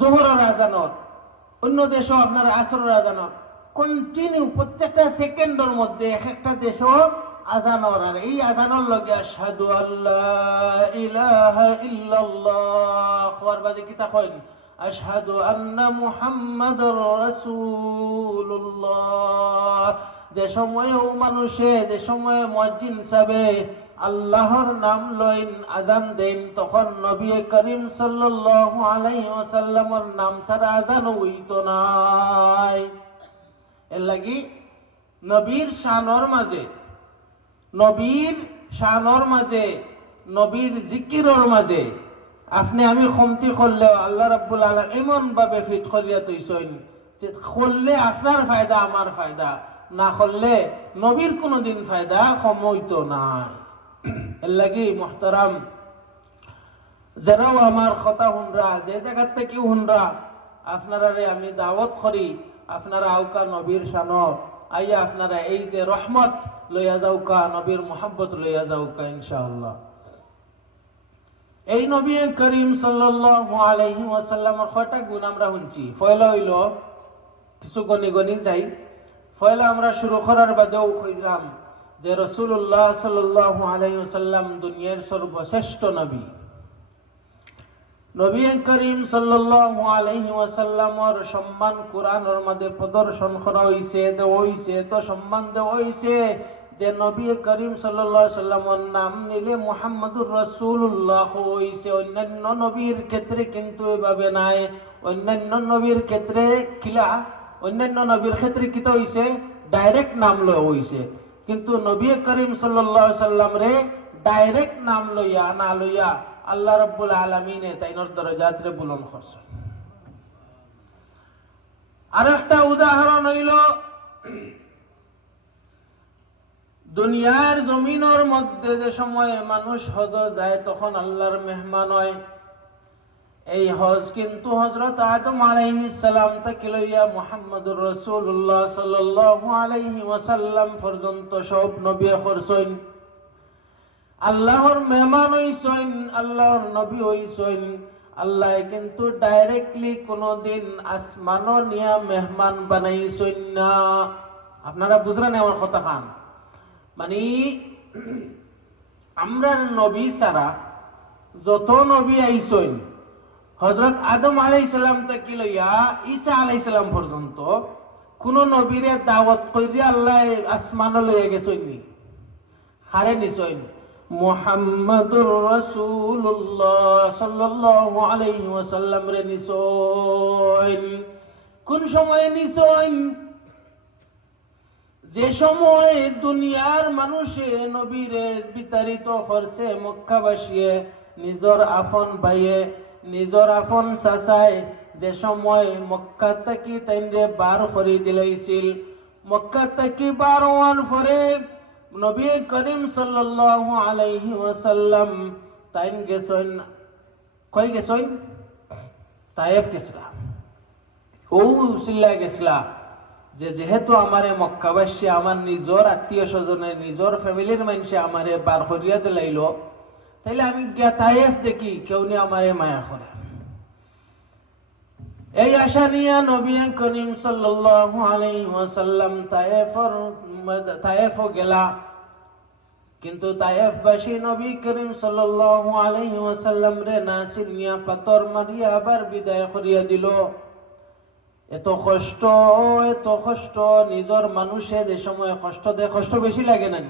জোহরের আজানর, অন্য দেশও আপনার আসরের আজানর, কন্টিনিউ প্রত্যেকটা সেকেন্ডের মধ্যে এক একটা দেশও আজানর। আর এই আজানের লগে আশহাদু আল্লাহ ইলাহা ইল্লাল্লাহ হওয়ার বাদে কিতা কইন আশহাদু আন্না মুহাম্মাদুর রাসূলুল্লাহ। যে সময়েও মানুষে, যে সময়ে মুয়াজ্জিন সাহেবে আল্লাহর নাম লইন আজান দেন, তখন নবী করিম সাল্লাল্লাহু আলাইহি ওয়াসাল্লামের নাম ছাড়া আজান হইতো নাই। এর লাগি নবীর শানর মাঝে, নবীর শানর মাঝে, নবীর জিকিরর মাঝে আপনি আমি কমতি করলেও আল্লাহ রাব্বুল আলামিন এমন ভাবে ফিট করিয়া তৈছেন যে করলে আপনার ফায়দা আমার ফায়দা, না করলে নবীর কোনোদিন ফায়দা কম হইতো না। এর লাগি মুহতারাম যারাও আমার কথা শুনরা, যে জায়গার থেকে শুনরা, আপনারা আমি দাওয়াত করি আপনারা আউকা নবীর শানত আইয়া আপনারা এই যে রহমত লইয়া যাওকা, নবীর মোহাব্বত লইয়া যাওকা ইনশাআল্লাহ। এই নবী করিম সাল্লাল্লাহু আলাইহি ওয়াসাল্লামের কয়টা গুণ আমরা শুনছি। পয়লা হইল কিছু গনি গনি যাই। পয়লা আমরা শুরু করার বাদেও কইলাম যে রাসূলুল্লাহ সাল্লাল্লাহু আলাইহি ওয়াসাল্লাম দুনিয়ার সর্বশ্রেষ্ঠ নবী। নবী করিম সাল্লাল্লাহু আলাইহি ওয়াসাল্লামের সম্মান কোরআনের মধ্যে প্রদর্শন করা হইছে, দেওয়া হইছে, তো সম্মান দেওয়া হইছে যে নবী করিম সাল্লাল্লাহু আলাইহি ওয়াসাল্লামের নাম নিলে মুহাম্মদুর রাসূলুল্লাহ হইছে। অন্যান্য নবীর ক্ষেত্রে কিন্তু এভাবে নাই। অন্যান্য নবীর ক্ষেত্রে কিলা, অন্যান্য নবীর ক্ষেত্রে কি তো হইছে ডাইরেক্ট নাম লওয়া হইছে, কিন্তু নবী করিম সাল্লাল্লাহু আলাইহি ওয়াসাল্লাম রে ডাইরেক্ট নাম লইয়া না লইয়া আল্লাহ রাব্বুল আলামিনে তাইনর দরজাত রে বুলন্দ করছেন। আরেকটা উদাহরণ হইল দুনিয়ার জমিনের মধ্যে যে সময় মানুষ হজ যায় তখন আল্লাহর মেহমান হয়। এই হজ কিন্তু হযরত আদম আলাইহিস সালাম থেকে লইয়া মুহাম্মদুর রাসূলুল্লাহ সাল্লাল্লাহু আলাইহি ওয়াসাল্লাম পর্যন্ত সব নবী করছেন। আল্লাহর মেহমান হইছেন, আল্লাহর নবী হইছেন। আল্লাহ কিন্তু ডাইরেক্টলি কোনদিন আসমানও নিয়া মেহমান বানাইছেন না। আপনারা বুঝলেন আমার কথা খান? মানে আমরা নবী ছাড়া যত নবী আইছেন হযরত আদম আলাইহিস সালাম থেকে লইয়া ঈসা আলাইহিস সালাম পর্যন্ত কোন নবীরে দাওয়াত কইরা আল্লাহ আসমানে লইয়া গেছেন নি? হারে নিছেন মুহাম্মাদুর রাসূলুল্লাহ সাল্লাল্লাহু আলাইহি ওয়াসাল্লাম রে নিছেন। কোন সময় নিছেন? যে সময় দুনিয়ার মানুষে নবীরে বিতাড়িত করছে, মক্কাবাসীয়ে নিজর আপন ভাইয়ে নিজর আপন চাচায় যে সময় মক্কা থেকে তাইনরে বার করে দিলাইছিল, মক্কা থেকে বার হওয়ার পরে নবী করিম সাল্লাল্লাহু আলাইহি ওয়াসাল্লাম তাইন গেছেন, কই গেছেন? তায়েফ গেছিলা। ও উসিল্লা গেছিলা যে যেহেতু আমারে মক্কাবাসী আমার নিজর আত্মীয় স্বজনের নিজর ফ্যামিলির মানুষে আমারে বার করিয়া দিলাইল, তাইলে আমি গিয়া তায়েফ দেখি কেউ নি আমারে মায়া করে। এই আশা নিয়ে নবী করিম সাল্লাল্লাহু আলাইহি ওয়াসাল্লাম তায়েফ গেলা। কিন্তু তায়েফবাসী নবী করিম সাল্লাল্লাহু আলাইহি ওয়াসাল্লাম রে না চিনিয়া পাথর মারিয়া আবার বিদায় করিয়া দিল। এত কষ্ট নিজর মানুষে যে সময় কষ্ট দেয়, কষ্ট বেশি লাগে না?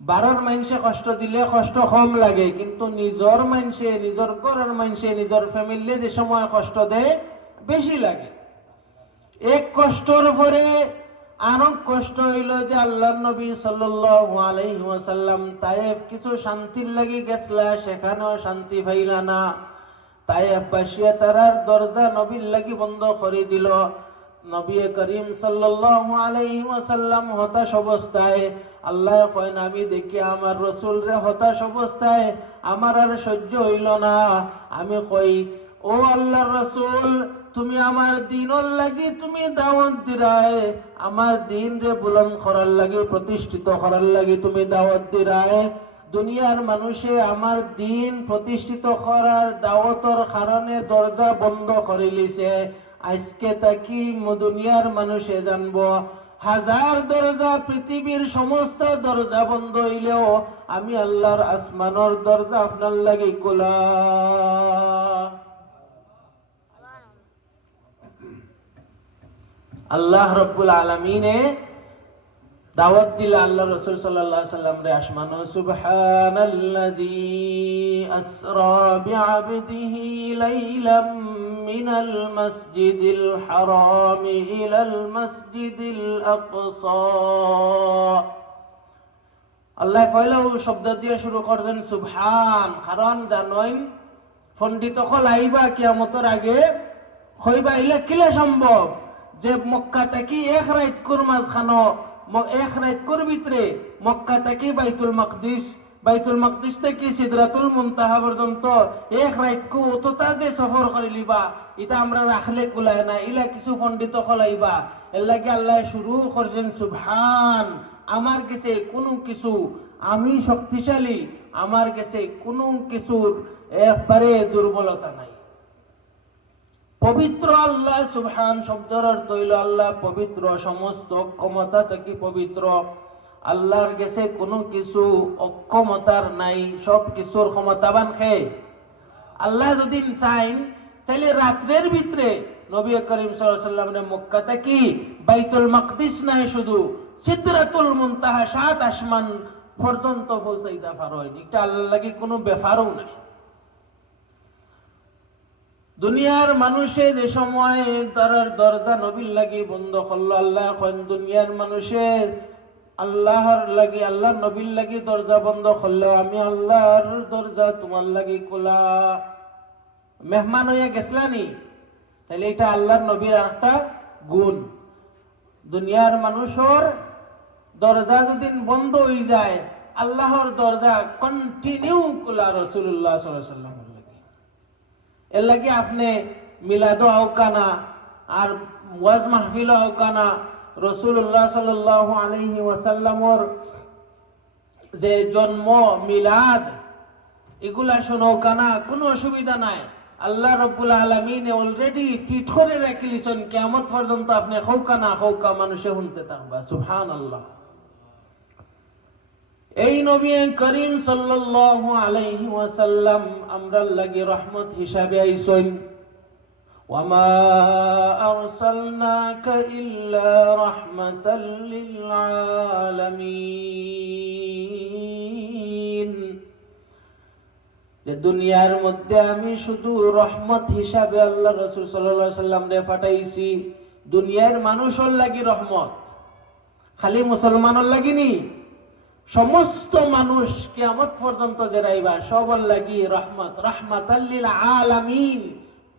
বারোর মানুষে কষ্ট দিলে কষ্ট কম লাগে, কিন্তু নিজর মানুষে নিজর ঘরের মানুষে নিজর ফ্যামিলি যে সময় কষ্ট দেয় বেশি লাগে। এক কষ্টর পরে আরো কষ্ট হইল যে আল্লাহর নবী সাল্লাল্লাহু আলাইহি ওয়াসাল্লাম তায়েফ কিছু শান্তির লাগি গেছলা, সেখানেও শান্তি পাইলা না। তায়েফবাসী তারার দরজা নবীর লাগি বন্ধ করে দিল। নবী করিম সাল্লাল্লাহু আলাইহি ওয়াসাল্লাম হতাশ অবস্থায়, আল্লাহ কয় না আমি দেখি আমার রাসূল রে হতাশ অবস্থায় আমার আর সহ্য হইল না। আমি কই ও আল্লাহর রাসূল, তুমি আমার দ্বীনের লাগি তুমি দাওয়াত দিরায়, আমার দ্বীন রে বুলন্দ করার লাগি প্রতিষ্ঠিত করার লাগি তুমি দাওয়াত দিরায়। দুনিয়ার মানুষে আমার দ্বীন প্রতিষ্ঠিত করার দাওয়াতের কারণে দরজা বন্ধ করে লিছে। আজকে তাকি দুনিয়ার মানুষে জানবো হাজার দরজা, পৃথিবীর সমস্ত দরজা বন্ধ হইলেও আমি আল্লাহর আসমানের দরজা আপনার লাগি খোলা। আল্লাহ রাব্বুল আলামিনে দাওয়াত দিলা আল্লাহ রাসূল সাল্লাল্লাহু আলাইহি ওয়াসাল্লাম রে আসমানো। সুবহানাল্লাযী আসরা বিআবদিহি লাইলাম মিনাল মাসজিদিল হারাম ইলাল মাসজিদিল আকসা। আল্লাহ পয়লা শব্দ দিয়ে শুরু করছেন সুবহান, কারণ জানেন পণ্ডিত সকল আইবা কিয়ামতের আগে হইবা ইলা কিলা সম্ভব যে মক্কা থেকে এক রাত কুর মাঝখানো এক রাত কুর ভিতরে মক্কা থেকে বাইতুল মাকদিস থেকে সিদরাতুল মুনতাহা পর্যন্ত এক রাত কু অতটা যে সফর করে লিবা, এটা আমরা রাখলে কুলায় না। ইলা কিছু পণ্ডিত কলাইবা এর লাগে আল্লাহ শুরু করছেন সুবহান, আমার কাছে কোনো কিছু, আমি শক্তিশালী, আমার কাছে কোনো কিছুর একবারে দুর্বলতা নাই। পবিত্র আল্লাহ, সুবহান শব্দের অর্থ হইল আল্লাহ পবিত্র, সমস্ত অক্ষমতা থেকে পবিত্র। আল্লাহর কাছে কোনো কিছু অক্ষমতার নাই, সব কিছুর ক্ষমতাবান খে। আল্লাহ যদি চাইন তাহলে রাত্রের ভিতরে নবী করিম সাল্লাল্লাহু আলাইহি ওয়াসাল্লামের মক্কা থেকে বাইতুল মাকদিস নাই, শুধু সিদরাতুল মুনতাহা 7 আসমান পর্যন্ত পৌঁছাইতে পারেন। এটা আল্লাহর লাগি কোনো ব্যাপারও নাই। দুনিয়ার মানুষে যে সময় তার দরজা নবীর লাগি বন্ধ করলো, আল্লাহ এখন দুনিয়ার মানুষে আল্লাহর লাগি, আল্লাহ নবীর লাগি দরজা বন্ধ করলো, আমি আল্লাহর দরজা তোমার লাগি খোলা। মেহমান হইয়া গেছলানি, তাহলে এটা আল্লাহর নবীর একটা গুণ। দুনিয়ার মানুষের দরজা যদি বন্ধ হয়ে যায়, আল্লাহর দরজা কন্টিনিউ খোলা রাসূলুল্লাহ সাল্লাল্লাহু আলাইহি ওয়াসাল্লাম। এর লাগে আপনি মিলাদও আওকানা আর ওয়াজ মাহফিলও আওকানা, রাসূলুল্লাহ সাল্লাল্লাহু আলাইহি ওয়াসাল্লামর যে জন্ম মিলাদ এগুলা শোনাও কানা, কোনো অসুবিধা নাই। আল্লাহ রাব্বুল আলামিন অলরেডি ফিট করে রাখিলেছেন, কিয়ামত পর্যন্ত আপনি হৌকানা হৌকা মানুষে শুনতে থাকবা। সুবহানাল্লাহ। এই নবী করিম সাল্লাল্লাহু আলাইহি ওয়াসাল্লাম আমরার লাগি রহমত হিসাবে আইছেন। ওয়ামা আরসালনাকা ইল্লা রাহমাতাল লিল আলামিন, যে দুনিয়ার মধ্যে আমি শুধু রহমত হিসাবে আল্লাহ রাসূল সাল্লাল্লাহু আলাইহি ওয়াসাল্লাম রে পাঠাইছি। দুনিয়ার মানুষের লাগি রহমত, খালি মুসলমানের লাগিনি, সমস্ত মানুষ কিয়ামত পর্যন্ত যারাইবা সবার লাগি রহমত, রাহমাতাল লিল আলামিন।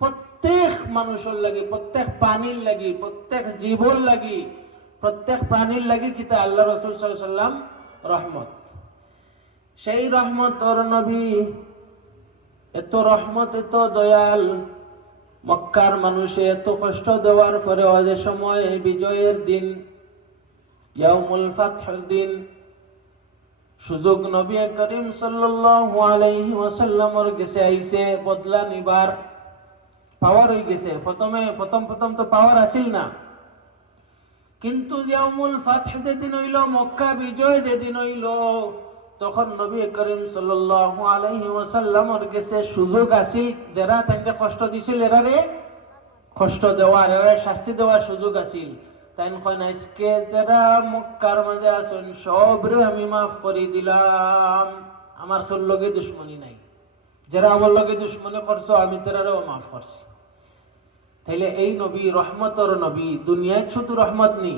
প্রত্যেক মানুষের লাগি, প্রত্যেক প্রাণীর লাগি, প্রত্যেক জীবর লাগি, প্রত্যেক প্রাণীর লাগি কিতা আল্লাহ রাসূল সাল্লাল্লাহু আলাইহি ওয়াসাল্লাম রহমত। সেই রহমত ওর নবী এত রহমত, এত দয়াল, মক্কার মানুষে এত কষ্ট দেওয়ার পরে যে সময় বিজয়ের দিন, ইয়াউমুল ফাতহের দিন, সুযোগ নবী করিম সাল্লাল্লাহু আলাইহি ওয়াসাল্লামের কাছে আইছে বদলা নিবার। পাওয়ার হয়ে গেছে, প্রথম তো পাওয়ার আসেই না, কিন্তু ইয়াউমুল ফাতহ যেদিন হইল, মক্কা বিজয় যেদিন হইল, তখন নবী করিম সাল্লাল্লাহু আলাইহি ওয়াসাল্লামের কাছে সুযোগ আসিল। যারা তাকে কষ্ট দিছিল এরারে কষ্ট দেওয়ার, এরা শাস্তি দেওয়ার সুযোগ আসিল। তাই কয় না, আজকে যারা মক্কার মাঝে আছেন সবরে আমি মাফ করে দিলাম, আমার তোর লগে দুশ্মনী নাই, যারা আমার লগে দুশ্মনী করছো আমি তারাও মাফ করছি। তাইলে এই নবী রহমতর নবী, দুনিয়ায় শুধু রহমত নেই,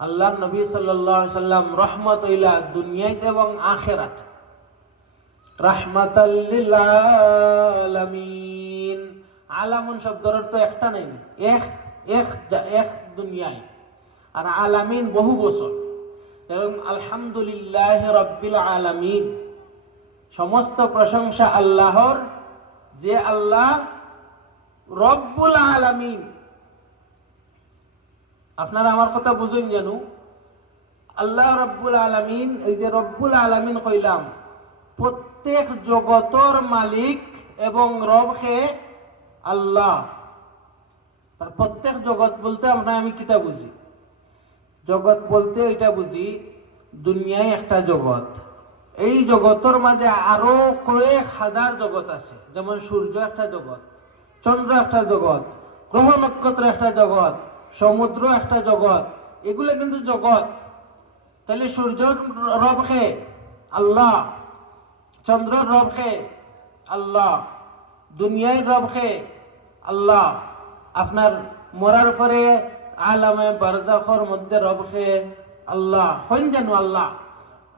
আল্লাহ নবী সাল্লাল্লাহু আলাইহি সাল্লাম রহমত হইলা দুনিয়াতে এবং আখিরাত। রাহমাতাল লিল আলামিন, আলামুন শব্দের অর্থ একটা নাই, এক দুনিয়ায়, আর আলামিন বহু বছর। এবং আলহামদুলিল্লাহ রাব্বিল আলামিন, সমস্ত প্রশংসা আল্লাহর, যে আল্লাহ রব্বুল আলামিন। আপনারা আমার কথা বুঝুন জানু, আল্লাহ রব্বুল আলামিন, এই যে রব্বুল আলামিন কইলাম, প্রত্যেক জগতর মালিক এবং রব কে আল্লাহ। প্রত্যেক জগৎ বলতে আমরা আমি কিতা বুঝি? জগৎ বলতে এটা বুঝি দুনিয়ায় একটা জগৎ, এই জগতের মাঝে আরো কয়েক হাজার জগৎ আছে। যেমন সূর্য একটা জগৎ, চন্দ্র একটা জগৎ, গ্রহ নক্ষত্র একটা জগৎ, সমুদ্র একটা জগৎ, এগুলো কিন্তু জগৎ। তাহলে সূর্যর রব কে আল্লাহ, চন্দ্রের রব কে আল্লাহ, দুনিয়ার রব কে আল্লাহ। আপনার মরার পরে আলামে বারজাখর মধ্যে রব কে আল্লাহ, হইন জানো আল্লাহ।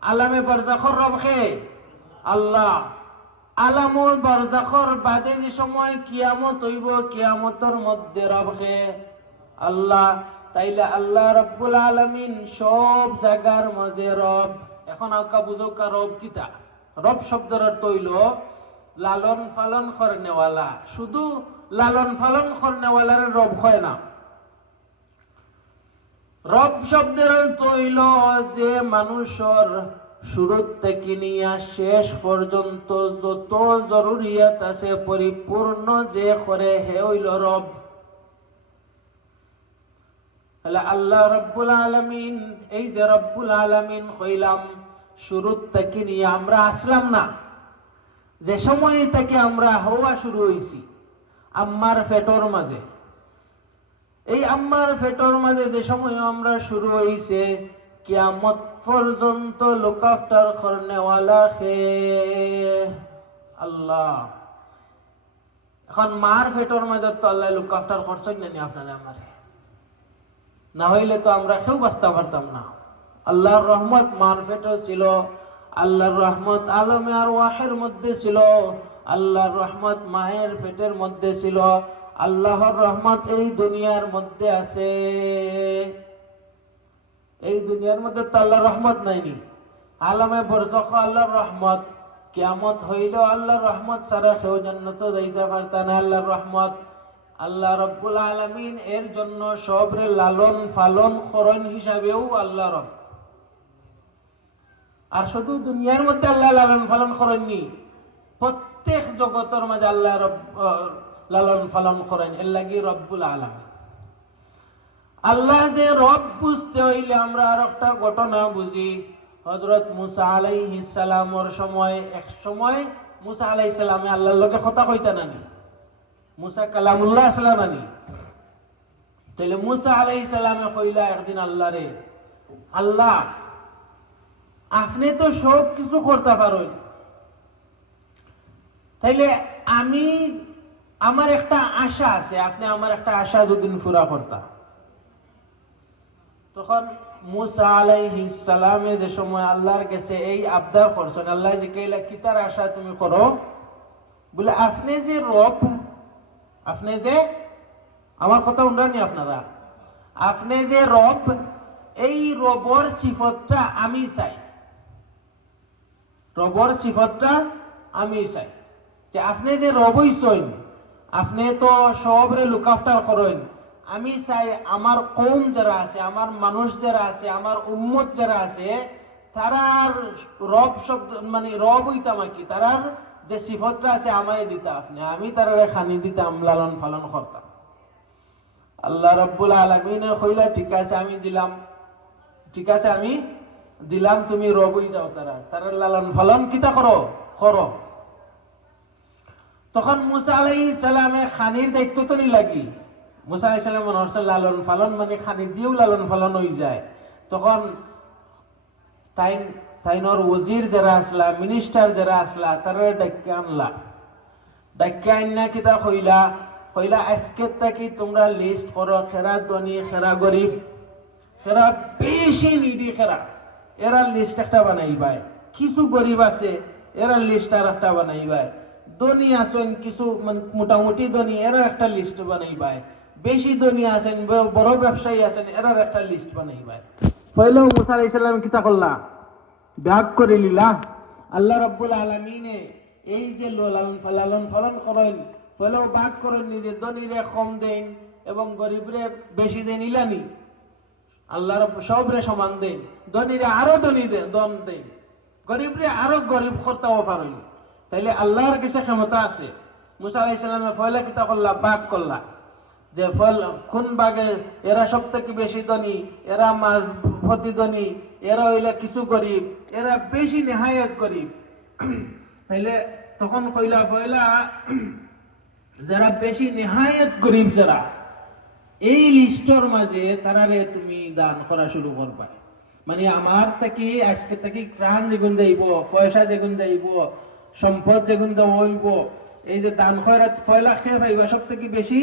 আলামে বারজাখর রব কে আল্লাহ। আলামুল বারজাখর বাদে যে সময় কিয়ামত হইব, কিয়ামতের মধ্যে রব কে আল্লাহ। তাইলে আল্লাহ রব্বুল আলামিন সব জায়গার মাঝে রব। এখন আঁকা বুঝো কা রব কিতা? রব শব্দের অর্থ হইল লালন পালন করনেওয়ালা। শুধু লালন পালন করনেওয়ালার রব হয় না, রব শব্দের অর্থ হইল যে মানুষের শুরু থেকে নিয়ে শেষ পর্যন্ত যত জরুরিয়াত আছে পরিপূর্ণ যে করে হে হইল রব। আল্লাহ রব্বুল আলামিন, এই যে রব্বুল আলামিন হইলাম, শুরু থেকে নিয়ে আমরা আসলাম না, যে সময় থেকে আমরা হওয়া শুরু হয়েছি আম্মার পেটর মাঝে, এই আম্মার পেটর মাঝে যে সময় আমরা শুরু হয়েছে কিয়ামত পর্যন্ত লুক আফটার করনেওয়ালা হে আল্লাহ। এখন মার পেটর মাঝে তো আল্লাহ লুক আফটার করছেন না আপনারা আমারে, না হইলে তো আমরা কেউ বাঁচতে পারতাম না। আল্লাহর রহমত মার পেটে ছিল, আল্লাহর রহমত আলমে আর ওয়াহের মধ্যে ছিল, আল্লাহর রহমত মায়ের পেটের মধ্যে ছিল, আল্লাহর রহমত এই দুনিয়ার মধ্যে আছে। এই দুনিয়ার মধ্যে তো আল্লাহর রহমত নাইনি, আলমে বরজখ আল্লাহর রহমত, কিয়ামত হইলেও আল্লাহর রহমত ছাড়া কেউ জান্নাতে যাইতে পারত না। আল্লাহর রহমত আল্লাহ রব্বুল আলামিন এর জন্য সবরে লালন পালন করণ হিসাবেও আল্লাহ রব। আর শুধু দুনিয়ার মধ্যে আল্লাহ লালন পালন করেননি, প্রত্যেক জগতের মাঝে আল্লাহ লালন পালন করেন, এর লাগি রব্বুল আলামিন। আল্লাহ যে রব বুঝতে হইলে আমরা আর একটা ঘটনা বুঝি। হযরত মুসা আলাইহিস সালামের সময়, এক সময় মুসা আলাইহিস সালামে আল্লাহর লগে কথা কইতা নানি, মুসা কালামুল্লাহ আসলাম আনি। তাহলে মুসা আলাইহিস সালামে কইলা একদিন আল্লাহ রে, আল্লাহ আপনি তো সব কিছু করতে পারেন, তাইলে আমি আমার একটা আশা আছে, আপনি আমার একটা আশা যদি পুরা করতা। তখন মুসা আলাইহিস সালামে যে সময় আল্লাহর কাছে এই আবদার করছেন, আল্লাহ যে কইলা কি তার আশা তুমি করো, বলে আপনি যে রব, আপনি যে, আমার কথা উন্ডানি আপনারা, আপনি যে রব, এই রবর সিফতটা আমি চাই, রবর সিফতটা আমি চাই। যে আপনি যে রব হইছেন, আপনি তো সবরে লুক আফটার করেন, আমি চাই আমার কওম যারা আছে, আমার মানুষ যারা আছে, আমার উম্মত যারা আছে, তারার রব শব্দ মানে রব হইতাম কি, তারার যে সিফতটা আছে আমায় দিতা আপনি, আমি তারারে খানি দিতাম, লালন পালন করতাম। আল্লাহ রব্বুল আলামিন কইলা ঠিক আছে আমি দিলাম, ঠিক আছে আমি দিলাম, তুমি রব হই যাও, তারার লালন পালন কিতা করো করো। তখন মুসা আলাইহিস সালামে খানির দায়িত্ব তো নি লাগি, মুসা আলাইহিস সালাম মনে হচ্ছে লালন পালন মানে খানি দিয়েও লালন পালন হয়ে যায়। তখন তাইনর ওজির যারা আসলা, মিনিস্টার যারা আসলা, তারা ডাক্কে আনলা, ডাক্কে আইনা কিতা কইলা, কইলা আজকে থাকি তোমরা লিস্ট করো, খেরা ধনী, খেরা গরিব, খেরা বেশি নিডি, খেরা এরা লিস্ট একটা বানাইবাই, কিছু গরিব আছে এরা লিস্ট আর একটা বানাইবাই, ধনী আছেন কিছু মোটামুটি ধনী, এরা একটা লিস্ট বানাইবাই, বেশি ধনী আছেন, বড় ব্যবসায়ী আছেন, এরা একটা লিস্ট বানাইবাই। পয়লো মুসা আলাইহিস সালাম কিতা করলা, ভাগ করে লিলা। আল্লাহ রাব্বুল আলামিনে এই যে লালন পালন করেন, পয়লো ভাগ করেন, নিজে ধনীরে কম দেন এবং গরিবরে বেশি দেন, ইলানি আল্লাহ রব সবরে সমান দেন, ধনীরে আরো ধনী দেন, দন দেন, গরিবরে আরো গরিব করতেও পারেন। তাইলে আল্লাহর কাছে ক্ষমতা আছে। মুসা আলাইহিস সালামে পয়লা কিতা করলা, ভাগ করলা, যে ফল কোন ভাগে এরা সব থেকে বেশি ধনী, এরা মাঝ প্রতিধনী, এরা হইলে কিছু গরিব, এরা বেশি নেহায়ত গরিব। তাইলে তখন কইলা পয়লা যারা বেশি নেহায়ত গরিব, যারা এই লিস্টর মাঝে তারারে তুমি দান করা শুরু করবা। মানে আমার থেকে আজকে থেকে প্রাণ যেগুন যাইব, পয়সা যেগুন যাইব, সম্পদ যেগুন হইব, এই যে দান খয়রাত পয়লা খেয়ে পাইবা সব থেকে বেশি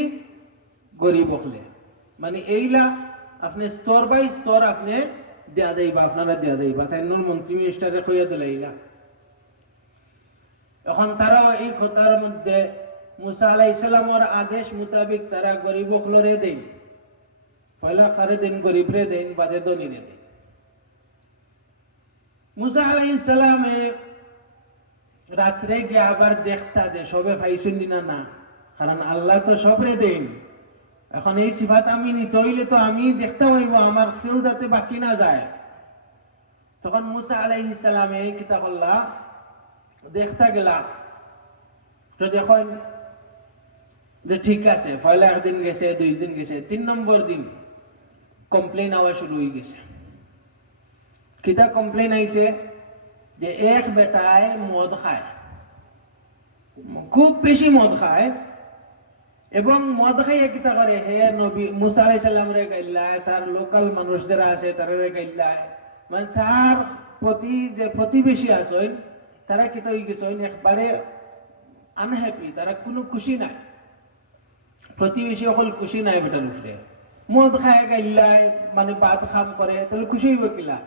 গরিব হলে, মানে এইলা আপনি স্তর বাই স্তর আপনি দেয়া যাইবা, আপনারা দেয়া যাইবা। তাই নুন মন্ত্রী মিনিস্টারে কইয়া দিলে এইলা। এখন তারা এই কথার মধ্যে মুসা আলাইহিস সালামের আদেশ মোতাবেক তারা গরিব হলরে দেন, পয়লা কারে দেন, গরিবরে দেন, বাদে ধনীরে দেন। মুসা আলাইহিস সালামে রাত্রে গিয়ে আবার দেখতা যে সবে পাইছেন না, কারণ আল্লাহ তো সবরে দেন, এখন এই সিফাত আমি নিতে হইলে তো আমি দেখতে হইব আমার কেউ যাতে বাকি না যায়। তখন মুসা আলাইহিস সালামে কিতাবুল্লাহ দেখতে গেলা, তো দেখেন যে ঠিক আছে, পয়লা একদিন গেছে, 2 দিন গেছে, 3 নম্বর দিন কমপ্লেন আওয়া শুরু হয়ে গেছে। কিতা কমপ্লেন আইছে যে এক বেটায় মদ খায়, খুব বেশি মদ খায়, এবং মদ খাইয়া কিতা করে হে নবী মুসা আলাইহিস সালামরে গাইল্লায়, তার লোকাল মানুষ যারা আছে তারা গাইল্লায়, মানে তার প্রতি যে প্রতিবেশী আছেন তারা কিতা হয়ে গেছেন একবারে আনহ্যাপি, তারা কোনো খুশি নাই, প্রতিবেশী সকল খুশি নাই বেটার উপরে। মদ খায় গাইল্লায় মানে বাদ খাম করে, তাহলে খুশি হইব কিলা?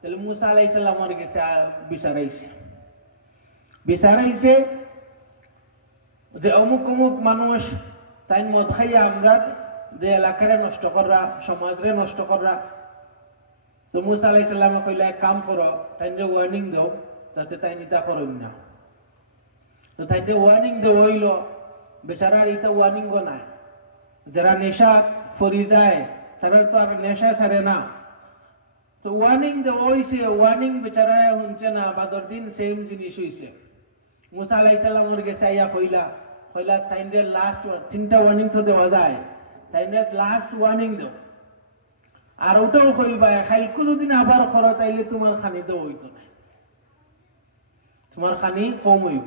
তাহলে মুসা আলাইহিস সালামের কাছে বিচারাইছে যে অমুক অমুক মানুষ তাই মদ খাইয়া আমরা যে এলাকারে নষ্ট করা, সমাজরে নষ্ট করা। তো মুসা আলাইহিস সালামে কইলা এক কাম করো, তাই ওয়ার্নিং দাও যাতে তাই নিতা করুন না। তো তাই ওয়ার্নিং দেওয়া হইল, বেচারার এটা ওয়ার্নিং নাই, যারা নেশা ফরি যায় তারা তো আর নেশা ছাড়ে না। তো ওয়ার্নিং দেওয়া হয়েছে, ওয়ার্নিং বেচারা শুনছে না, বাদর দিন সেম জিনিস হয়েছে। মুসা আলাইহিস সালামের কাছে আইয়া কইলা তাইনের লাস্ট 3টা ওয়ার্নিং তো দেওয়া যায়, তাইনের লাস্ট ওয়ার্নিং দেও, আর ওটাও কইবা খাইকু যদি আবার করো তাইলে তোমার খানি দেওয়া হইতো না, তোমার খানি কম হইব।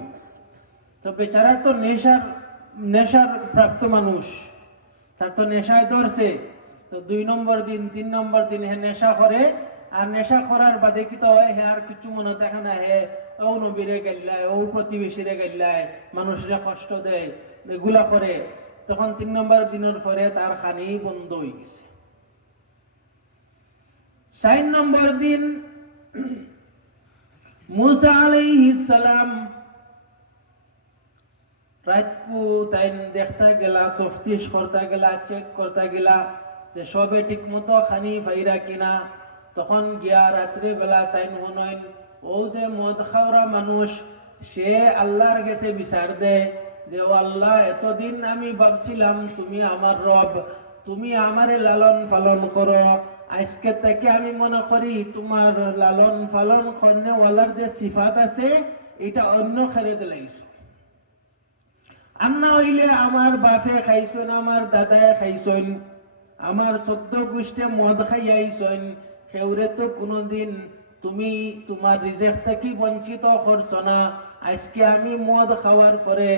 তো বেচারা তো নেশার প্রাপ্ত মানুষ, তার তো নেশায় ধরছে। তো 2 নম্বর দিন 3 নম্বর দিন হে নেশা করে, আর নেশা করার বাদে কি তো হয় হে আর কিছু মনে থাকে না, হে ও নবীরে গাইল্লায়, ও প্রতিবেশীরে গাইল্লায়, মানুষরে কষ্ট দেয়, এগুলা করে। তখন 3 নম্বর দিনের পরে তার খানি বন্ধ হয়ে গেছে। 4 নম্বর দিন মুসা আলাইহিস সালাম রাতকু তাই দেখতে গেলা, তফতিশ করতে গেলা, চেক করতে গেলা যে সবে ঠিক মতো খানি ভাইরা কিনা। তখন গিয়া রাত্রে বেলা তাই মনে ও যে মদ খাওয়া মানুষ, সে আল্লাহর কাছে বিচার দেয় যে ও আল্লাহ, এতদিন আমি ভাবছিলাম তুমি আমার রব, তুমি আমারে লালন পালন করো, আজকে থেকে আমি মনে করি তোমার লালন পালন করনেওয়ালার যে সিফাত আছে এটা অন্য খেলে দিলাইছো। আন্না হইলে আমার বাপে খাইছেন, আমার দাদায় খাইছেন, আমার 14 গোষ্ঠী মদ খাইয়াইছেন, সেউরে তো কোনোদিন তুমি তোমার রিজেক থেকে বঞ্চিত করছো না। আজকে আমি মদ খাওয়ার পরে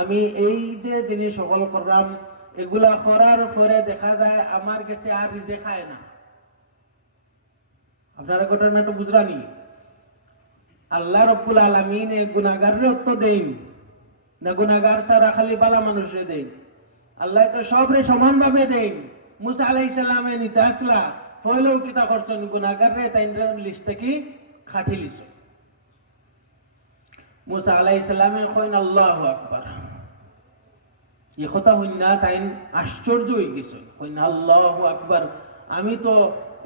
আমি এই যে জিনিস সকল করলাম, এগুলা করার পরে দেখা যায় আমার কাছে আর রিজেক খায় না। আপনারা ঘটনাটা বুঝরানি? আল্লাহ রাব্বুল আলামিন গুনাহগাররে তো দেন না, গুনাহগার ছাড়া খালি ভালো মানুষরে দেন। আল্লাহ তো সবরে সমানভাবে দেন। মুসা আলাইহিস সালামে নিতে আসলা পয়লেও কিতা করছেন, গুনাহগাররে তাইনের লিস্ট থেকে খাটি লিছ। মুসা আলাইহিস সালামে কইন আল্লাহু আকবার, এই কথা হইনা তাই আশ্চর্য হয়ে গেছে, কইন আল্লাহু আকবার, আমি তো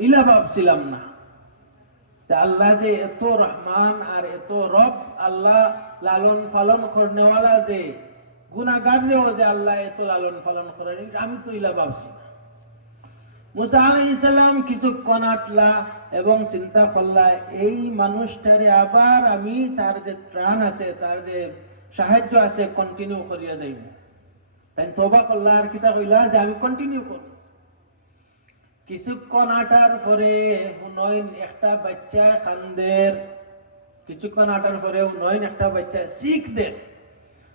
ইলা ভাবছিলাম না আল্লাহ যে এত রহমান আর এত রব, আল্লাহ লালন পালন করনেওয়ালা, যে গুনাহগাররেও যে আল্লাহ এত লালন পালন করেন, আমি তো ইলা ভাবছি না। মুসা আলাইহিস সালাম কিছুক্ষণ আটলা এবং চিন্তা করলা, এই মানুষটারে আবার আমি তার যে ত্রাণ আছে, তার যে সাহায্য আছে কন্টিনিউ করিয়া যাইব। তাই তওবা করলা আর কিতা কইলা যে আমি কন্টিনিউ করব। কিছুক্ষণ আটার পরে নয়ন একটা বাচ্চা খান্দের, কিছুক্ষণ আটার পরে নয়ন একটা বাচ্চা শিখ দে,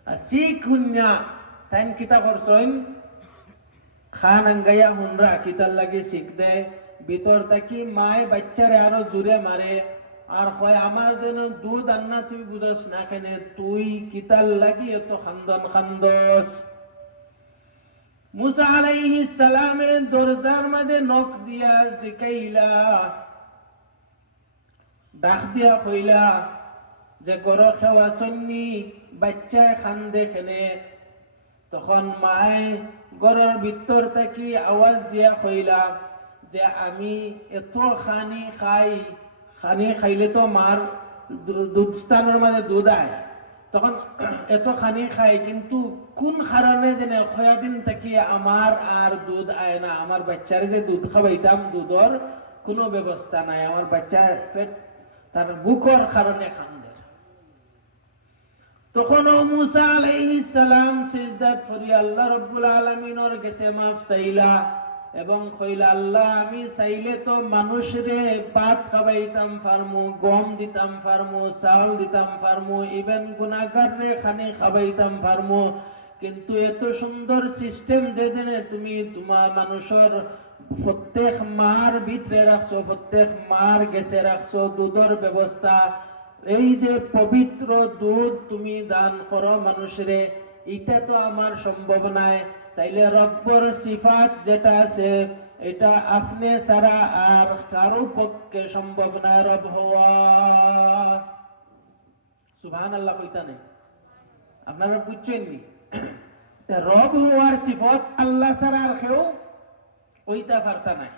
আর শিখ হুন্যা তাই কিতা করছেন খান আঙ্গাইয়া হুনরা কিতার লাগে শিখ দেয়। ভিতর থাকি মায় বাচ্চারে আরো জোরে মারে আর কয় আমার জন্য দুধ আন্না তুই বুঝস না কেন, তুই কিতার লাগি এত খান্দন খান্দস। মুসা আলাইহিস সালামে দরজার মাঝে নখ দিয়া দেখাইলা, ডাক দিয়া কইলা যে গর খেওয়া সন্নি বাচ্চায় খান্দে খেনে। তখন মায় গরের ভিতর থেকে আওয়াজ দিয়া কইলা যে আমি এত খানি খাই, খানি খাইলে তো মার দুধ স্থানের মাঝে দুধ আয়, তখন এত খানি খাই, কিন্তু কোন কারণে যেন কয়েকদিন থেকে আমার আর দুধ আয় না, আমার বাচ্চার যে দুধ খাওয়াইতাম দুধর কোনো ব্যবস্থা নাই, আমার বাচ্চার পেট তার বুকর কারণে খান্দে। তখন মুসা আলাইহিস সালাম সিজদাত করি আল্লাহ রাব্বুল আলামিনের কাছে মাফ চাইলা এবং কইলা, আল্লাহ আমি চাইলে তো মানুষরে ভাত খাওয়াইতাম পারমু, গম দিতাম পারমু, চাউল দিতাম পারমু, ইভেন গুনাহগাররে খানি খাওয়াইতাম পারমু, কিন্তু এত সুন্দর সিস্টেম যেদিনে তুমি তোমার মানুষের প্রত্যেক মার ভিতরে রাখছো, প্রত্যেক মার গেছে রাখছো দুধের ব্যবস্থা, এই যে পবিত্র দুধ তুমি দান করো মানুষরে, এটা তো আমার সম্ভব নাই। তাইলে রব্বর সিফাত যেটা আছে এটা আপনি ছাড়া আর কারো পক্ষে সম্ভব নয় রব হওয়া। সুবহানাল্লাহ কইতা নেই, আপনারা বুঝছেননি? রব হওয়ার সিফত আল্লাহ ছাড়া আর কেউ ওইটা পারতা নাই।